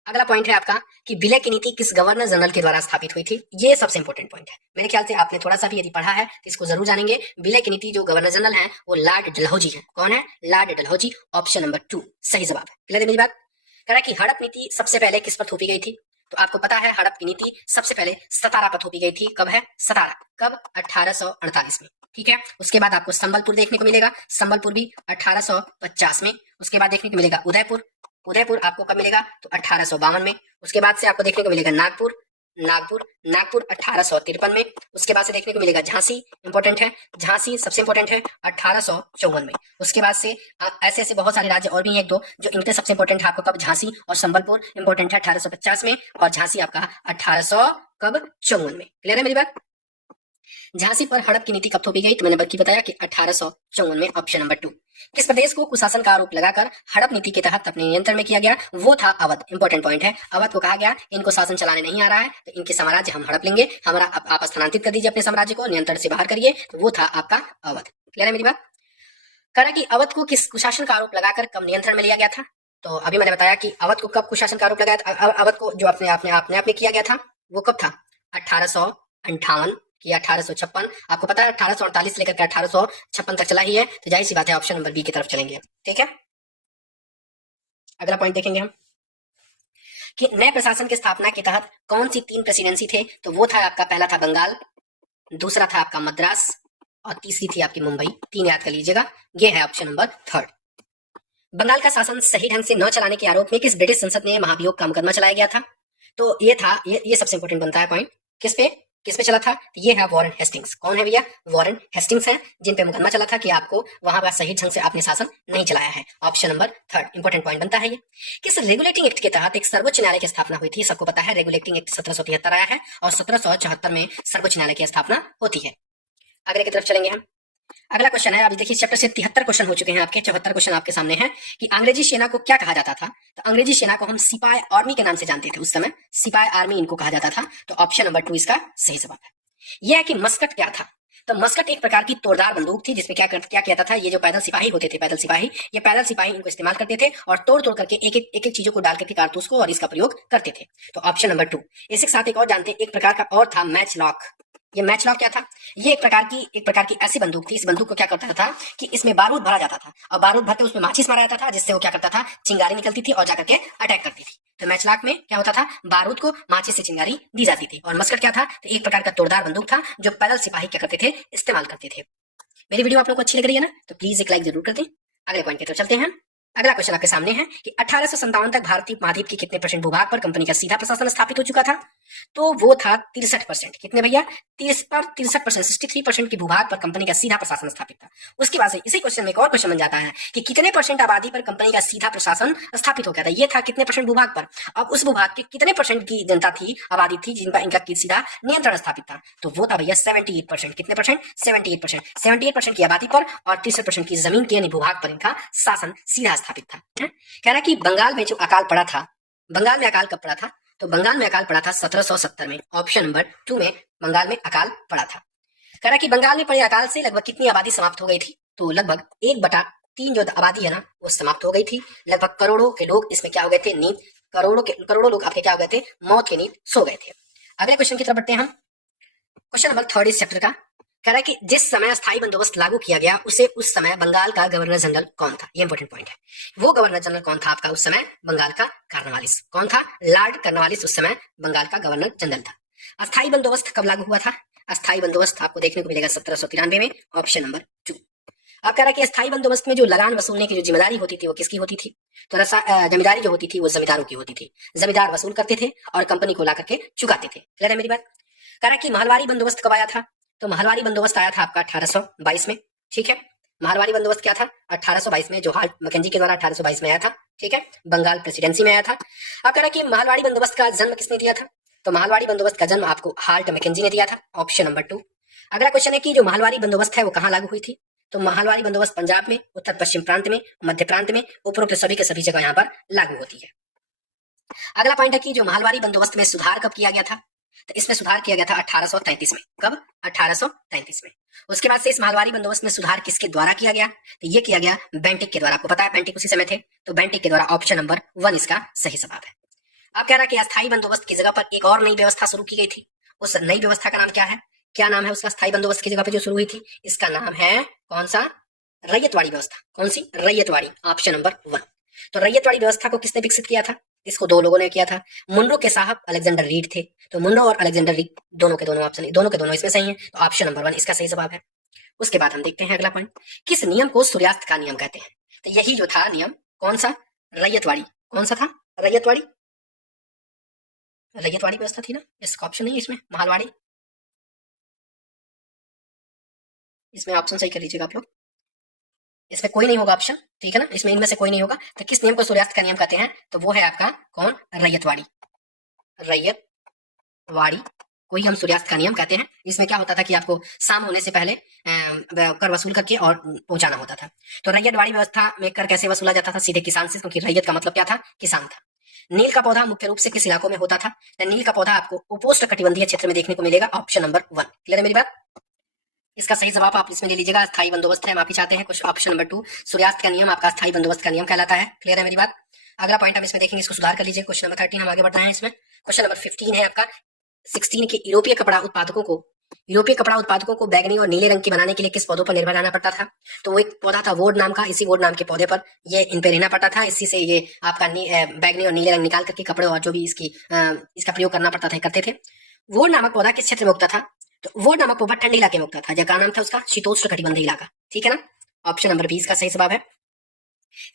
अगला पॉइंट है आपका कि विलय की नीति किस गवर्नर जनरल के द्वारा स्थापित हुई थी? ये सबसे इंपॉर्टेंट पॉइंट है। मेरे ख्याल से आपने थोड़ा सा भी यदि पढ़ा है तो इसको जरूर जानेंगे। विलय की नीति जो गवर्नर जनरल है वो लॉर्ड डलहौजी है। कौन है? लॉर्ड डलहौजी, ऑप्शन नंबर 2 सही जवाब है। क्लियर है मेरी बात? कह रहा है कि हड़प नीति सबसे पहले किस पर थोपी गई थी? तो आपको पता है हड़प की नीति सबसे पहले सतारा पर थोपी गई थी। कब है? सतारा। कब? 1848 में। ठीक है। उसके बाद आपको संबलपुर देखने को मिलेगा, संबलपुर भी 1850 में। उसके बाद देखने को मिलेगा उदयपुर, उदयपुर आपको कब मिलेगा? तो 1852 में। उसके बाद से आपको देखने को मिलेगा नागपुर, नागपुर, नागपुर 1853 में। उसके बाद से देखने को मिलेगा झांसी, इंपॉर्टेंट है, झांसी सबसे इंपॉर्टेंट है 1854 में। उसके बाद से ऐसे ऐसे बहुत सारे राज्य और भी हैं एक दो जो इनके सबसे इंपॉर्टेंट है आपको कब, झांसी और संबलपुर इंपॉर्टेंट है 1850 में, और झांसी आपका 1800 कब, 54 में। क्लियर है मेरी बात। झांसी पर हड़प की नीति कब थोपी गई, तो मैंने बल्कि बताया कि 1854 में, ऑप्शन नंबर 2। किस प्रदेश को कुशासन का आरोप लगाकर हड़प नीति के तहत अपने नियंत्रण में किया गया, वो था अवध। इंपॉर्टेंट पॉइंट है, अवध को कहा गया इनको शासन चलाने नहीं आ रहा है तो इनके साम्राज्य हम हड़प लेंगे, हमारा आप स्थानांतरित कर दीजिए अपने साम्राज्य को, नियंत्रण से बाहर करिए, तो वो था आपका अवध। क्लियर है मेरी बात। कहा कि अवध को किस कुशासन का आरोप लगाकर कब नियंत्रण में लिया गया था, तो अभी मैंने बताया कि अवध को कब कुशासन का आरोप लगाया था। अवध को जो अपने आप में किया गया था वो कब था, 1858 कि 1856। आपको पता है 1848 लेकर के 1856 तक चला ही है, तो जाहिर सी बात है ऑप्शन नंबर बी की तरफ चलेंगे। ठीक है, अगला पॉइंट देखेंगे हम कि नए प्रशासन की स्थापना के तहत कौन सी 3 प्रेसिडेंसी थे, तो वो था आपका, पहला था बंगाल, दूसरा था आपका मद्रास, और तीसरी थी आपकी मुंबई। 3 याद कर लीजिएगा, ये है ऑप्शन नंबर 3। बंगाल का शासन सही ढंग से न चलाने के आरोप में किस ब्रिटिश संसद में महाभियोग का मुकदमा चलाया गया था, तो ये था, ये सबसे इंपॉर्टेंट बनता है पॉइंट, किस पे चला था, तो ये है वॉरेन हेस्टिंग्स। कौन है भैया, वॉरेन हेस्टिंग्स है, जिन पे मुकदमा चला था कि आपको वहां पर सही ढंग से आपने शासन नहीं चलाया है। ऑप्शन नंबर 3 इंपॉर्टेंट पॉइंट बनता है ये। किस रेगुलेटिंग एक्ट के तहत एक सर्वोच्च न्यायालय की स्थापना हुई थी, सबको पता है रेगुलेटिंग एक्ट 1773 आया है और 1774 में सर्वोच्च न्यायालय की स्थापना होती है। अगले की तरफ चलेंगे हम। अगला क्वेश्चन है, अभी देखिए चैप्टर से 73 क्वेश्चन हो चुके हैं आपके, 74 क्वेश्चन आपके सामने है कि अंग्रेजी सेना को क्या कहा जाता था, तो अंग्रेजी सेना को हम सिपाही आर्मी के नाम से जानते थे उस समय, सिपाही आर्मी इनको कहा जाता था, तो ऑप्शन नंबर 2 इसका सही जवाब है। यह है कि मस्कट क्या था, तो मस्कट एक प्रकार की तोड़दार बंदूक थी जिसमें क्या किया था, ये जो पैदल सिपाही होते थे, पैदल सिपाही इनको इस्तेमाल करते थे और तोड़ तोड़ करके एक चीजों को डाल करके कारतूस को और इसका प्रयोग करते थे, तो ऑप्शन नंबर 2। इसी के साथ एक और जानते हैं, एक प्रकार का और था मैच लॉक। ये मैच लॉक क्या था, ये एक प्रकार की ऐसी बंदूक थी, इस बंदूक को क्या करता था कि इसमें बारूद भरा जाता था और बारूद भर के उसमें माचिस मारा जाता था, जिससे वो क्या करता था, चिंगारी निकलती थी और जाकर के अटैक करती थी। तो मैच लॉक में क्या होता था, बारूद को माचिस से चिंगारी दी जाती थी, और मस्कट क्या था, तो एक प्रकार का तोड़दार बंदूक था जो पैदल सिपाही क्या करते थे, इस्तेमाल करते थे। मेरी वीडियो आप लोग को अच्छी लग रही है ना, तो प्लीज एक लाइक जरूर कर दें। अगले पॉइंट की तरफ चलते हैं। अगला क्वेश्चन आपके सामने है कि 1857 तक भारतीय महाद्वीप के कितने % भूभाग पर कंपनी का सीधा प्रशासन स्थापित हो चुका था, तो वो था 63%। कितने भैया, 63%, 63% की भूभाग पर कंपनी का सीधा प्रशासन स्थापित था। उसके बाद से इसी क्वेश्चन में एक और क्वेश्चन बन जाता है कि कितने % आबादी पर कंपनी का सीधा प्रशासन स्थापित हो गया था, ये था कितने % भूभाग पर। अब उस भूभाग के कितने % की जनता थी, आबादी थी जिन पर इनका सीधा नियंत्रण स्थापित था, तो वो था भैया 78%। कितने %, 78%, 78% की आबादी पर और 63% की जमीन के यानी भूभाग पर इनका शासन सीधा स्थापित था। कह रहा कि बंगाल में जो अकाल पड़ा था, बंगाल में अकाल कब पड़ा था, तो बंगाल में अकाल पड़ा था 1770 में। ऑप्शन नंबर 2 में बंगाल में अकाल पड़ा था। कह रहा कि बंगाल में पड़े अकाल से लगभग कितनी आबादी समाप्त हो गई थी, तो लगभग 1/3 जो आबादी है ना वो समाप्त हो गई थी। लगभग करोड़ों के लोग इसमें क्या हो गए थे, नींद, करोड़ों लोग आपके क्या हो गए थे, मौत की नींद सो गए थे। अगले क्वेश्चन की तरफ बढ़ते हैं हम। क्वेश्चन नंबर 3 इस चैप्टर का कह रहा है कि जिस समय अस्थायी बंदोबस्त लागू किया गया उस समय बंगाल का गवर्नर जनरल कौन था, ये इंपॉर्टेंट पॉइंट है। वो गवर्नर जनरल कौन था आपका उस समय, बंगाल का कार्नवालिस। कौन था, लॉर्ड कार्नवालिस उस समय बंगाल का गवर्नर जनरल था। अस्थायी बंदोबस्त कब लागू हुआ था, अस्थायी बंदोबस्त आपको देखने को मिलेगा 1793 में। Option number 2। अब कह रहा है कि अस्थायी बंदोबस्त में जो लगान वसूलने की जो जिम्मेदारी होती थी वो किसकी होती थी, तो जमींदारी जो होती थी वो जमींदारों की होती थी। जमींदार वसूल करते थे और कंपनी को ला करके चुकाते थे। क्लियर है मेरी बात। कह रहा है कि महलवारी बंदोबस्त कब आया था, तो महलवारी बंदोबस्त आया था आपका 1822 में। ठीक है, महलवारी बंदोबस्त क्या था, 1822 में, जो हार्ट मैकेंजी के द्वारा 1822 में आया था। ठीक है, बंगाल प्रेसिडेंसी में आया था। अब कह रहा है कि महलवारी बंदोबस्त का जन्म किसने दिया था, तो महलवारी बंदोबस्त का जन्म आपको हार्ट मैकेंजी ने दिया था। Option number 2। अगला क्वेश्चन है कि जो महलवारी बंदोबस्त है वो कहाँ लागू हुई थी, तो महलवारी बंदोबस्त पंजाब में, उत्तर पश्चिम प्रांत में, मध्य प्रांत में, उपरोक्त सभी के सभी जगह यहाँ पर लागू होती है। अगला पॉइंट है कि जो महलवारी बंदोबस्त में सुधार कब किया गया था, तो इसमें सुधार किया गया था 1833 में। कब, 1833 में। उसके बाद से इस महलवारी बंदोबस्त में सुधार किसके द्वारा किया गया, तो ये किया गया बेंटिक के द्वारा। आपको पता है बेंटिक उसी समय थे, तो बेंटिक के द्वारा ऑप्शन नंबर 1 इसका सही जवाब है। अब कह रहा है कि अस्थायी बंदोबस्त की जगह पर एक और नई व्यवस्था शुरू की गई थी। उस नई व्यवस्था का नाम क्या है, क्या नाम है उसका, स्थायी बंदोबस्त की जगह पर जो शुरू हुई थी, इसका नाम है कौन सा, रैयतवाड़ी व्यवस्था। कौन सी, रैयतवाड़ी। Option number 1। तो रैयतवाड़ी व्यवस्था को किसने विकसित किया था, इसको 2 लोगों ने किया था। मुनरो के साहब अलेक्जेंडर रीड थे, तो मुनरो और अलेक्जेंडर रीड दोनों के दोनों इसमें सही है, तो ऑप्शन नंबर 1 इसका सही जवाब है। उसके बाद हम देखते हैं अगला पॉइंट, किस नियम को सूर्यास्त का नियम कहते हैं, तो यही जो था नियम कौन सा, रैयतवाड़ी। कौन सा था, रैयतवाड़ी। रैयतवाड़ी व्यवस्था थी ना, इसका ऑप्शन नहीं है इसमें, मालवाड़ी। इसमें ऑप्शन सही कर लीजिएगा आप लोग, इसमें कोई नहीं होगा ऑप्शन, ठीक है ना, इसमें इनमें से कोई नहीं होगा। तो किस नियम को सूर्यास्त का नियम कहते हैं, तो वो है आपका कौन, रैयतवाड़ी। रैयतवाड़ी को ही हम सूर्यास्त का नियम कहते हैं। इसमें क्या होता था कि आपको शाम होने से पहले कर वसूल करके और पहुंचाना होता था। तो रैयतवाड़ी व्यवस्था में कर कैसे वसूला जाता था, सीधे किसान से, क्योंकि रैयत का मतलब क्या था, किसान था। नील का पौधा मुख्य रूप से किस इलाकों में होता था, तो नील का पौधा आपको उपोष्ण कटिबंधीय क्षेत्र में देखने को मिलेगा, ऑप्शन नंबर 1। क्लियर है मेरी बात। इसका सही जवाब आप इसमें ले लीजिएगा, स्थायी बंदोबस्त है, माफी चाहते हैं, कुछ ऑप्शन नंबर 2, सूर्यास्त का नियम आपका स्थायी बंदोबस्त का नियम कहलाता है। क्लियर है मेरी बात। अगला पॉइंट आप इसमें देखेंगे, इसको सुधार कर लीजिए। क्वेश्चन नंबर 13 हम आगे बढ़ रहे हैं इसमें। क्वेश्चन नंबर 15 है आपका, 16 के यूरोपीय कपड़ा उत्पादकों को बैगनी और नीले रंग की बनाने के लिए किस पौधों पर निर्भर रहना पड़ता था, तो वो एक पौधा था वोड नाम का, इसी वोड नाम के पौधे पर ये इन पे रहना पड़ता था। इसी से ये आपका बैगनी और नीले रंग निकाल करके कपड़े और जो भी इसका प्रयोग करना पड़ता था, करते थे। वोड नामक पौधा किस क्षेत्र में उगता था, तो वोड नामक पौधा ठंडे इलाके में उगता था, क्या नाम था उसका, शीतोष्ण कटिबंधीय इलाका, ठीक है ना। ऑप्शन नंबर 20 का सही जवाब है।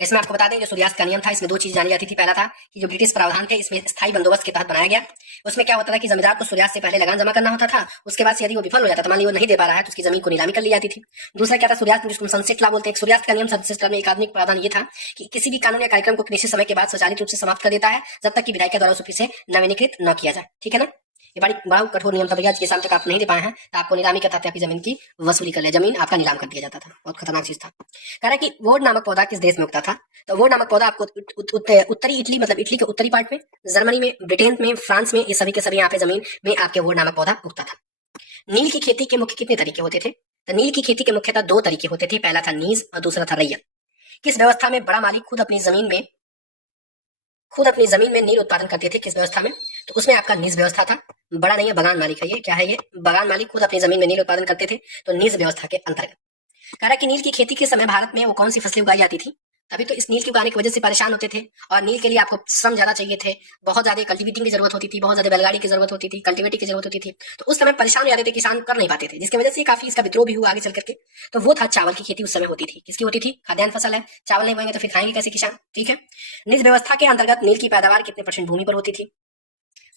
इसमें आपको बता दें जो सूर्यास्त का नियम था, इसमें दो चीज जानी जाती थी। पहला था कि जो ब्रिटिश प्रावधान थे, इसमें स्थायी बंदोबस्त के तहत बनाया गया। उसमें क्या होता था कि जमींदार को सूर्यास्त से पहले लगान जमा करना होता था, उसके बाद से यदि वो विफल हो जाता था, मान ली वो नहीं दे पा रहा है, तो उसकी जमीन को नीलामी कर ली जाती थी। दूसरा क्या था, सूर्यास्त जिसको सनसेट लॉ बोलते हैं, सूर्यास्त का नियम सनसेट लॉ में एक आधुनिक प्रावधान ये था कि किसी भी कानून या कार्यक्रम को निश्चित समय के बाद स्वचालित रूप से समाप्त कर देता है, जब तक कि विधायिका के द्वारा उसे फिर से नवीनीकृत न किया जाए, ठीक है ना। ये बड़ा कठोर नियम था भैया, आज के शाम तक आप नहीं दे पाए हैं तो आपको नीलामी के तहत आपकी जमीन की वसूली कर लिया, जमीन आपका नीलाम कर दिया जाता था। बहुत खतरनाक चीज था। कह रहा है कि वोड नामक पौधा किस देश में उगता था, तो वोड नामक पौधा आपको उत्तरी इटली, मतलब इटली के उत्तरी पार्ट में, जर्मनी में, ब्रिटेन में, फ्रांस में, ये सभी के सभी यहाँ पे जमीन में आपके वोड नामक पौधा उगता था। नील की खेती के मुख्य कितने तरीके होते थे, तो नील की खेती के मुख्यतः दो तरीके होते थे, पहला था नीज और दूसरा था रैयत। किस व्यवस्था में बड़ा मालिक खुद अपनी जमीन में नील उत्पादन करते थे, किस व्यवस्था में, तो उसमें आपका नीज व्यवस्था था। बड़ा नहीं है, बगान मालिक है, ये क्या है, ये बगान मालिक खुद अपनी जमीन में नील उत्पादन करते थे, तो नीज व्यवस्था के अंतर्गत। कह रहा है कि नील की खेती के समय भारत में वो कौन सी फसलें उगाई जाती थी, तभी तो इस नील की उगाने की वजह से परेशान होते थे, और नील के लिए आपको श्रम ज्यादा चाहिए थे, बहुत ज्यादा कल्टीवेटिंग की जरूरत होती थी, बहुत ज्यादा बैलगाड़ी की जरूरत होती थी, कल्टीवेटिंग की जरूरत होती थी, तो उस समय परेशान हो जाते थे, किसान कर नहीं पाते थे, जिसकी वजह से काफी इसका विद्रोह भी हुआ आगे चल करके। तो वो था चावल की खेती उस समय होती थी, किसकी होती थी, खाद्यान्न फसल है, चावल नहीं बोएंगे तो फिर खाएंगे कैसे किसान, ठीक है। नीज व्यवस्था के अंतर्गत नील की पैदावार कितने % भूमि पर होती थी,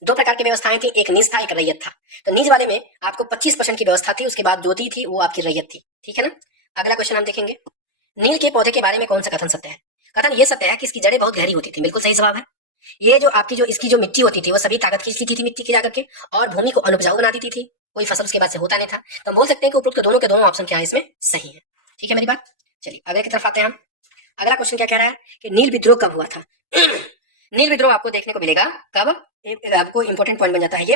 दो प्रकार की व्यवस्थाएं थी, एक नीज था, एक रैयत था। तो नीज वाले में आपको 25% की व्यवस्था थी, उसके बाद ज्योति थी, वो आपकी रैयत थी, ठीक है ना। अगला क्वेश्चन हम देखेंगे, नील के पौधे के बारे में कौन सा कथन सत्य है, कथन ये सत्य है कि इसकी जड़ें बहुत गहरी होती थी, बिल्कुल सही जवाब है। ये जो आपकी जो इसकी जो मिट्टी होती थी, वो सभी ताकत खींच लेती थी मिट्टी की जाकर के, और भूमि को अनुपजाऊ बना देती थी, कोई फसल उसके बाद से होता नहीं था। तो हम बोल सकते हैं कि उपरोक्त दोनों के दोनों ऑप्शन क्या है इसमें सही है, ठीक है मेरी बात। चलिए अगले की तरफ आते हैं हम। अगला क्वेश्चन क्या कह रहा है कि नील विद्रोह कब हुआ था। नील विद्रोह आपको देखने को मिलेगा कब, आपको इंपॉर्टेंट पॉइंट बन जाता है ये।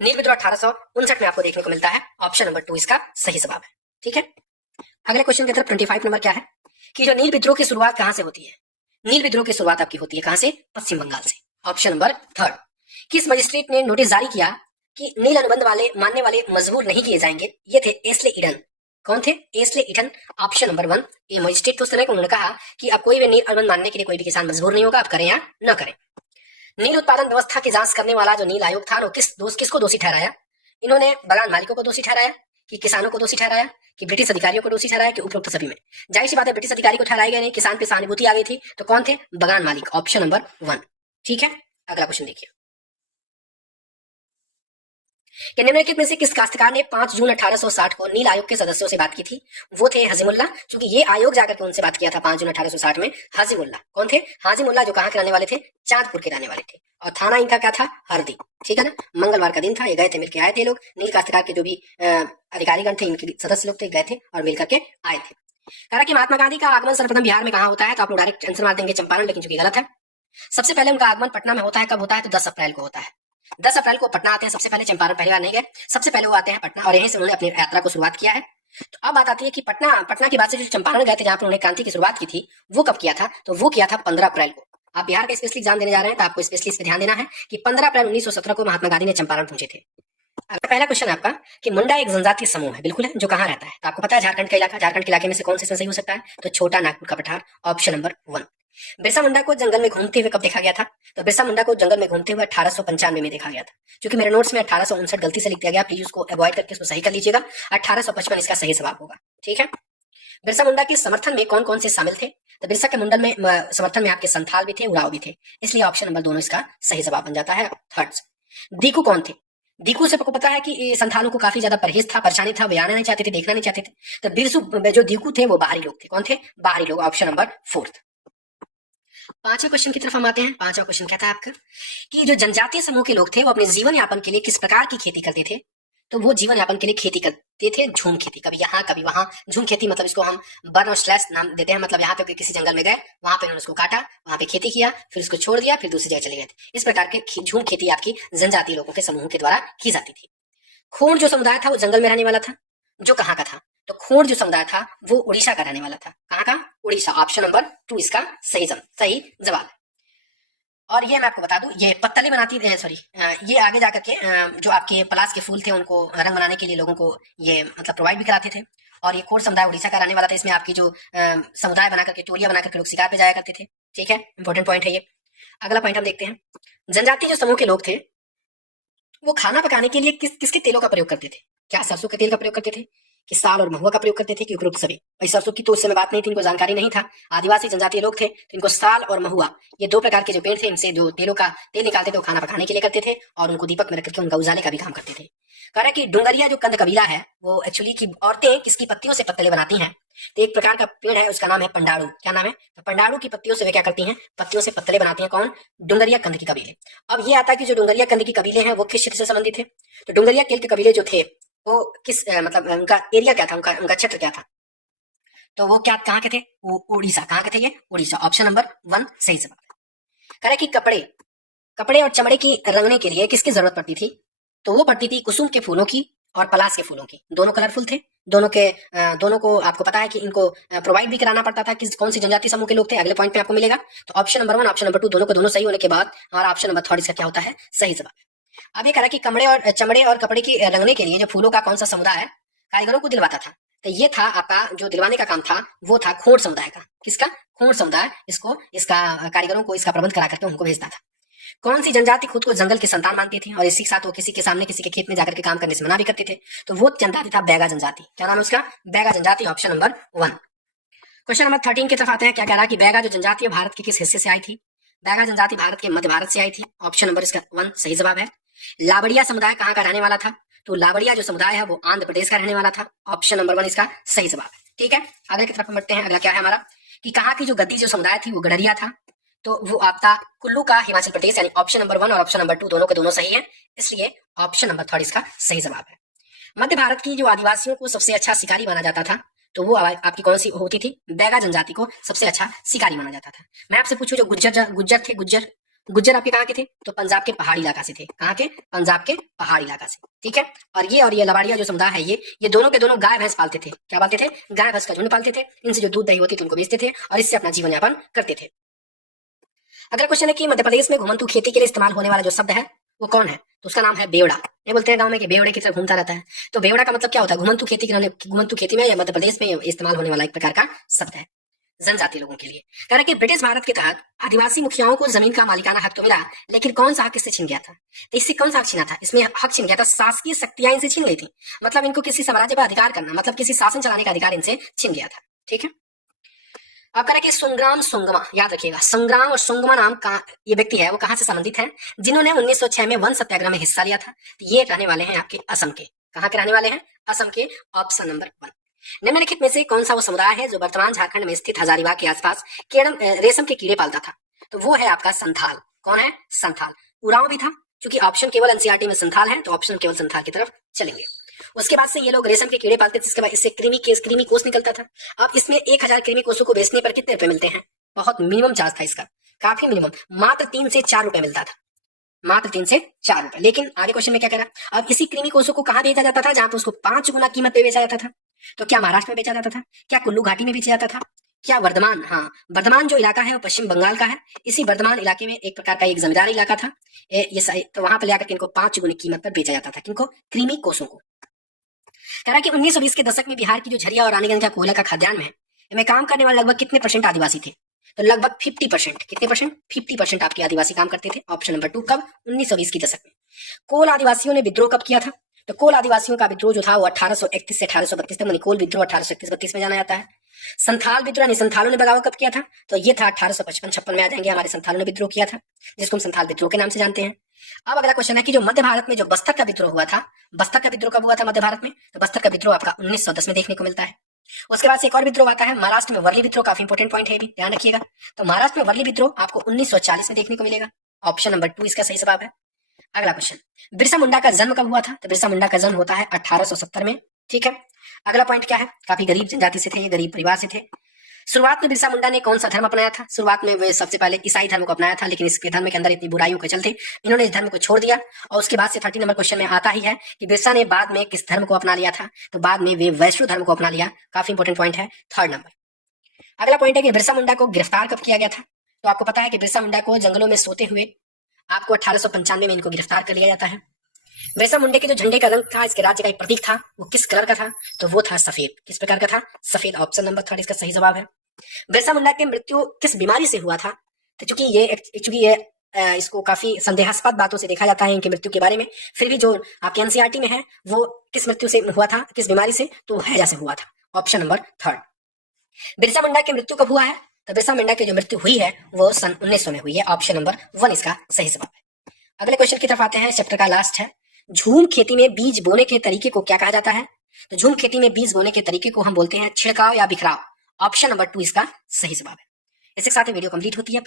नील विद्रोह 1859 में आपको देखने को मिलता है, ऑप्शन नंबर 2 इसका सही जवाब है, ठीक है। अगले क्वेश्चन की तरफ 25 नंबर क्या है कि जो नील विद्रोह की शुरुआत कहां से होती है, नील विद्रोह की शुरुआत आपकी होती है कहां से, पश्चिम बंगाल से, ऑप्शन नंबर 3। किस मजिस्ट्रेट ने नोटिस जारी किया कि नील अनुबंध वाले मानने वाले मजबूर नहीं किए जाएंगे, ये थे एस्ले ईडन। कौन थे, एस्ले ईडन, ऑप्शन नंबर 1। ये मजिस्ट्रेट उस समय उन्होंने कहा कि अब कोई भी नील अनुबंध मानने के लिए कोई भी किसान मजबूर नहीं होगा, आप करें या न करें। नील उत्पादन व्यवस्था की जांच करने वाला जो नील आयोग था, वो किसको दोषी ठहराया, इन्होंने बगान मालिकों को दोषी ठहराया, कि किसानों को दोषी ठहराया, कि ब्रिटिश अधिकारियों को दोषी ठहराया, कि उपरोक्त सभी में। जाहिर सी बात है ब्रिटिश अधिकारी को ठहराया गया नहीं, किसान पे सहानुभूति आ गई थी, तो कौन थे, बगान मालिक, ऑप्शन नंबर 1, ठीक है। अगला क्वेश्चन देखिए कि निम्नलिखित में से किस काश्तकार ने 5 जून 1860 को नील आयोग के सदस्यों से बात की थी, वो थे हाजिमुल्ला, क्योंकि ये आयोग जाकर के उनसे बात किया था 5 जून 1860 में, हाजिमुल्ला। कौन थे, हाजिमुल्ला, जो कहाँ के रहने वाले थे, चांदपुर के रहने वाले थे, और थाना इनका क्या था, हरदी, ठीक है ना। मंगलवार का दिन था, ये गए थे, मिलकर आए थे लोग, नील काश्तकार के जो भी अधिकारीगण थे, इनके सदस्य लोग थे, गए थे और मिलकर के आए थे। कह रहा कि महात्मा गांधी का आगमन सर्वप्रथम बिहार में कहाँ होता है, तो आप लोग डायरेक्ट आंसर मार देंगे चंपारण, लेकिन चूंकि गलत है। सबसे पहले उनका आगमन पटना में होता है, कब होता है, तो 10 अप्रैल को होता है। 10 अप्रैल को पटना आते हैं, सबसे पहले चंपारण पहली बार नहीं गए, सबसे पहले वो आते हैं पटना, और यहीं से उन्होंने अपनी यात्रा को शुरुआत किया है। तो अब बात आती है कि पटना की बात से जो चंपारण गए थे, जहां पर उन्होंने क्रांति की शुरुआत की थी, वो कब किया था, तो वो किया था 15 अप्रैल को। आप बिहार का स्पेशली एग्जाम देने जा रहे हैं, तो आपको स्पेशली इस पर ध्यान देना है कि 15 अप्रैल 1917 को महात्मा गांधी ने चंपारण पहुंचे थे। पहला क्वेश्चन आपका कि मुंडा एक जनजातीय समूह है, बिल्कुल है, जो कहाँ रहता है, तो आपको पता है झारखंड का इलाका, झारखंड के इलाके में से कौन से सही हो सकता है, तो छोटा नागपुर का पठार, ऑप्शन नंबर 1। बिरसा मुंडा को जंगल में घूमते हुए कब देखा गया था, तो बिरसा मुंडा को जंगल में घूमते हुए 1895 में देखा गया था, क्योंकि मेरे नोट्स में 1859 गलती से लिख दिया गया, प्लीज उसको अवॉइड करके उसको सही कर लीजिएगा, 1855 इसका सही जवाब होगा, ठीक है। बिरसा मुंडा के समर्थन में कौन कौन से शामिल थे, तो बिरसा के मुंडन में समर्थन में आपके संथाल भी थे, उराव भी थे, इसलिए ऑप्शन नंबर दोनों इसका सही जवाब बन जाता है। थर्ड, दीकू कौन थे? दीकू से आपको पता है कि संथालों को काफी ज्यादा परहेज था, परेशानी था, वे आना नहीं चाहते थे, देखना नहीं चाहते थे। तो बिरसु जो दीकू थे वो बाहरी लोग थे। कौन थे? बाहरी लोग। Option number fourth. पांचवें क्वेश्चन की तरफ हम आते हैं। पांचवा क्वेश्चन क्या था आपका कि जो जनजातीय समूह के लोग थे वो अपने जीवन यापन के लिए किस प्रकार की खेती करते थे? तो वो जीवन यापन के लिए खेती करते थे झूम खेती, कभी यहाँ कभी वहां। झूम खेती मतलब इसको हम बर्न और स्लैश नाम देते हैं, मतलब यहाँ पे किसी जंगल में गए, वहां पे उन्होंने उसको काटा, वहां पे खेती किया, फिर उसको छोड़ दिया, फिर दूसरी जगह चले गए थे। इस प्रकार के झूम खेती आपकी जनजातीय लोगों के समूह के द्वारा की जाती थी। खोड़ जो समुदाय था वो जंगल में रहने वाला था, जो कहाँ का था? तो खोड़ जो समुदाय था वो उड़ीसा का रहने वाला था। कहाँ का? उड़ीसा। ऑप्शन नंबर 2 इसका सही जवाब। और ये मैं आपको बता दूं, ये पत्तले बनाती है, सॉरी, ये आगे जाकर के जो आपके पलाश के फूल थे उनको रंग बनाने के लिए लोगों को ये मतलब प्रोवाइड भी कराते थे। और ये कोर समुदाय उड़ीसा का रहने वाला था। इसमें आपकी जो समुदाय बना करके, टोलियां बना करके लोग शिकार पे जाया करते थे। ठीक है, इंपॉर्टेंट पॉइंट है ये। अगला पॉइंट हम देखते हैं, जनजातीय जो समूह के लोग थे वो खाना पकाने के लिए किसके तेलों का प्रयोग करते थे? क्या सरसों के तेल का प्रयोग करते थे, कि साल और महुआ का प्रयोग करते थे, कि उपरोक्त सभी? भाई सरसों की तो उस समय बात नहीं थी, इनको जानकारी नहीं था। आदिवासी जनजातीय लोग थे तो इनको साल और महुआ, ये दो प्रकार के जो पेड़ थे, इनसे जो तेलों का तेल निकालते थे वो खाना पकाने के लिए करते थे, और उनको दीपक में रख करके उनका उजाले का भी काम करते थे। कह रहा है कि डुंगरिया जो कंद कबीला है वो एक्चुअली की औरतें किसकी पत्तियों से पत्तले बनाती हैं? तो एक प्रकार का पेड़ है, उसका नाम है पंडाड़ू। क्या नाम है? तो पंडाड़ू की पत्तियों से वे क्या करती हैं? पत्तियों से पत्तले बनाती हैं। कौन? डुंगरिया कंद की कबीले। अब ये आता है कि जो डुंगरिया कंद की कबीले हैं वो किस क्षेत्र से संबंधित थे? तो डुंगरिया केल के कबीले जो थे वो किस मतलब उनका एरिया क्या था, उनका क्षेत्र क्या था? तो वो क्या कहाँ के थे? वो उड़ीसा। कहाँ के थे ये? उड़ीसा। ऑप्शन नंबर 1 सही जवाब। कह रहे कि कपड़े और चमड़े की रंगने के लिए किसकी जरूरत पड़ती थी? तो वो पड़ती थी कुसुम के फूलों की और पलाश के फूलों की। दोनों कलरफुल थे, दोनों को आपको पता है कि इनको प्रोवाइड भी कराना पड़ता था। किस कौन सी जनजाति समूह के लोग थे, अगले पॉइंट पे आपको मिलेगा। तो ऑप्शन नंबर 1 ऑप्शन नंबर 2 दोनों को दोनों सही होने के बाद हमारा ऑप्शन नंबर 3 इसका क्या होता है? सही जवाब। अब ये कह रहा है कि चमड़े और कपड़े की रंगने के लिए जो फूलों का कौन सा समुदाय कारीगरों को दिलवाता था? तो ये था आपका जो दिलवाने का काम था वो था खोड़ समुदाय का। किसका? खोड़ समुदाय इसका कारीगरों को इसका प्रबंध करा करके उनको भेजता था। कौन सी जनजाति खुद को जंगल की संतान मानती थी और इसी के साथ वो किसी के सामने किसी के खेत में जाकर के काम करने से मना भी करते थे? तो वो जनजाति था बैगा जनजाति। क्या नाम है उसका? बैगा जनजाति। Option number 1। क्वेश्चन नंबर 13 की तरफ आते हैं। क्या कह रहा है कि बैगा जो जनजाति है भारत के किस हिस्से से आई थी? बैगा जनजाति भारत के मध्य भारत से आई थी। ऑप्शन नंबर इसका 1 सही जवाब है। लावड़िया समुदाय कहाँ का रहने वाला था? तो लावड़िया जो समुदाय है वो आंध्र प्रदेश का रहने वाला था। ऑप्शन नंबर 1 इसका सही जवाब है। ठीक है, अगले की तरफ बढ़ते हैं। अगला क्या है हमारा कि कहाँ की जो गद्दी जो समुदाय थी वो गडरिया था। तो वो आपका कुल्लू का हिमाचल प्रदेश, यानी ऑप्शन नंबर 1 और ऑप्शन नंबर 2 दोनों के दोनों सही है, इसलिए ऑप्शन नंबर 3 इसका सही जवाब है। मध्य भारत की जो आदिवासियों को सबसे अच्छा शिकारी माना जाता था तो वो आपकी कौन सी होती थी? बैगा जनजाति को सबसे अच्छा शिकारी माना जाता था। मैं आपसे पूछूं जो गुज्जर थे, गुज्जर आपके कहाँ के थे? तो पंजाब के पहाड़ी इलाका से थे। कहाँ के? पंजाब के पहाड़ी इलाका से। ठीक है, और ये लवाड़िया जो समुदाय है ये दोनों के दोनों गाय भैंस पालते थे। क्या पालते थे? गाय भैंस का झुंड पालते थे। इनसे जो दूध दही होती थी उनको बेचते थे और इससे अपना जीवन यापन करते थे। अगला क्वेश्चन है कि मध्य प्रदेश में घुमंतू खेती के लिए इस्तेमाल होने वाला जो शब्द है वो कौन है? तो उसका नाम है बेवड़ा। ये बोलते हैं गांव में कि बेवड़े की तरह घूमता रहता है। तो बेवड़ा का मतलब क्या होता है? घुमंतू खेती में या मध्य प्रदेश में इस्तेमाल होने वाला एक प्रकार का शब्द है जनजाति लोगों के लिए। कह रहा है कि ब्रिटिश भारत के तहत आदिवासी मुखियाओं को जमीन का मालिकाना हक तो मिला, लेकिन कौन सा हक इससे छिन गया था? तो इससे कौन सा हक छीना था? इसमें हक छिन गया था, शासकीय शक्तियां इनसे छीन गई थी। मतलब इनको किसी साम्राज्य पर अधिकार करना, मतलब किसी शासन चलाने का अधिकार इनसे छिन गया था। ठीक है, अब कह रहा है कि संग्राम सोंगमा, याद रखिएगा, संग्राम और सोंगमा नाम का ये व्यक्ति है वो कहां से संबंधित है? जिन्होंने 1906 में वन सत्याग्रह में हिस्सा लिया था। तो ये रहने वाले हैं आपके असम के। कहां के रहने वाले हैं? असम के। Option number 1। निम्नलिखित में से कौन सा वो समुदाय है जो वर्तमान झारखंड में स्थित हजारीबाग के आसपास रेशम के कीड़े पालता था? तो वो है आपका संथाल। कौन है? संथाल। उरांव भी था, क्योंकि ऑप्शन केवल एनसीईआरटी में संथाल है तो ऑप्शन केवल संथाल की तरफ चलेंगे। उसके बाद से ये लोग रेशम के कीड़े पालते थे, जिसके बाद इससे कृमि कोष निकलता था। अब इसमें 1000 कृमि कोषों को बेचने पर कितने रुपए मिलते हैं? बहुत मिनिमम चार्ज था इसका, काफी मिनिमम, मात्र 3 से 4 रुपए मिलता था, मात्र 3 से 4 रुपए। लेकिन आगे क्वेश्चन में क्या कह रहा है? अब इसी कृमि कोषों को कहां बेचा जाता था? जहां पर उसको 5 गुना कीमत पे बेचा जाता था। तो क्या महाराष्ट्र में बेचा जाता था? क्या कुल्लू घाटी में बेचा जाता था? क्या वर्धमान? हाँ, वर्धमान जो इलाका है वो पश्चिम बंगाल का है। इसी वर्धमान इलाके में एक प्रकार का एक जमींदारी इलाका था तो वहां पर जाकर इनको 5 गुनी कीमत पर बेचा जाता था। किनको? कृमि कोषों को। कह रहा है कि 1920 के दशक में बिहार की जो झरिया और रानीगंज का कोयला का खाद्यान्न है, इनमें काम करने वाले लगभग कितने % आदिवासी थे? तो लगभग 50%। कितने %? 50% आपके आदिवासी काम करते थे। Option number 2। कब? 1920 की दशक में। कोल आदिवासियों ने विद्रोह कब किया था? तो कोल आदिवासियों का विद्रोह जो था वो 1831 से 1832 तक, कोल विद्रोह 1831-32 में जाना जाता है। संथाल विद्रोह यानी संथालों ने बगावत कब किया था? तो ये था 1855-56 में आ जाएंगे, हमारे संथालों ने विद्रोह किया था, जिसको हम संथाल विद्रोह के नाम से जानते हैं। अब अगला क्वेश्चन है कि जो मध्य भारत में जो बस्तर का विद्रोह हुआ था, बस्तर का विद्रोह कब हुआ था मध्य भारत में? तो बस्तर का विद्रोह आपका 1910 में देखने को मिलता है। उसके बाद से एक और विद्रोह आता है महाराष्ट्र में, वर्ली विद्रोह, काफी इंपोर्टेंट पॉइंट है, भी ध्यान रखिएगा। तो महाराष्ट्र में वर्ली विद्रोह आपको 1940 में देखने को मिलेगा। ऑप्शन नंबर 2 इसका सही जवाब है। अगला क्वेश्चन, बिरसा मुंडा का जन्म कब हुआ था? तो बिरसा मुंडा का जन्म होता है 1870 में। ठीक है, अगला पॉइंट क्या है? काफी गरीब जनजाति से थे, ये गरीब परिवार से थे। शुरुआत में बिरसा मुंडा ने कौन सा धर्म अपनाया था? शुरुआत में वे सबसे पहले ईसाई धर्म को अपनाया था, लेकिन इसके धर्म के अंदर इतनी बुराइयों के चलते इन्होंने इस धर्म को छोड़ दिया। और उसके बाद से 30 नंबर क्वेश्चन में आता ही है कि बिरसा ने बाद में किस धर्म को अपना लिया था? तो बाद में वे वैष्णव धर्म को अपना लिया। काफी इंपोर्टेंट पॉइंट है, 3rd नंबर। अगला पॉइंट है कि बिरसा मुंडा को गिरफ्तार कब किया गया था? तो आपको पता है कि बिरसा मुंडा को जंगलों में सोते हुए आपको 1895 में इनको गिरफ्तार कर लिया जाता है। बिरसा मुंडे के जो झंडे का रंग था, इसके राज्य का एक प्रतीक था, वो किस कलर का था? तो वो था सफेद। किस प्रकार का था? सफेद। ऑप्शन नंबर 3 इसका सही जवाब है। बिरसा मुंडा की मृत्यु किस बीमारी से हुआ था? तो चूंकि ये इसको काफी संदेहास्पद बातों से देखा जाता है इनकी मृत्यु के बारे में, फिर भी जो आपके एनसीईआरटी में है वो किस मृत्यु से हुआ था, किस बीमारी से? तो हैजा से हुआ था। Option number 3। बिरसा मुंडा की मृत्यु कब हुआ है? तो बिरसा मुंडा की जो मृत्यु हुई है वो सन 1900 में हुई है। ऑप्शन नंबर 1 इसका सही जवाब है। अगले क्वेश्चन की तरफ आते हैं, चैप्टर का लास्ट है। झूम खेती में बीज बोने के तरीके को क्या कहा जाता है? तो झूम खेती में बीज बोने के तरीके को हम बोलते हैं छिड़काव या बिखराव। ऑप्शन नंबर 2 इसका सही जवाब है। इसके साथ वीडियो कंप्लीट होती है।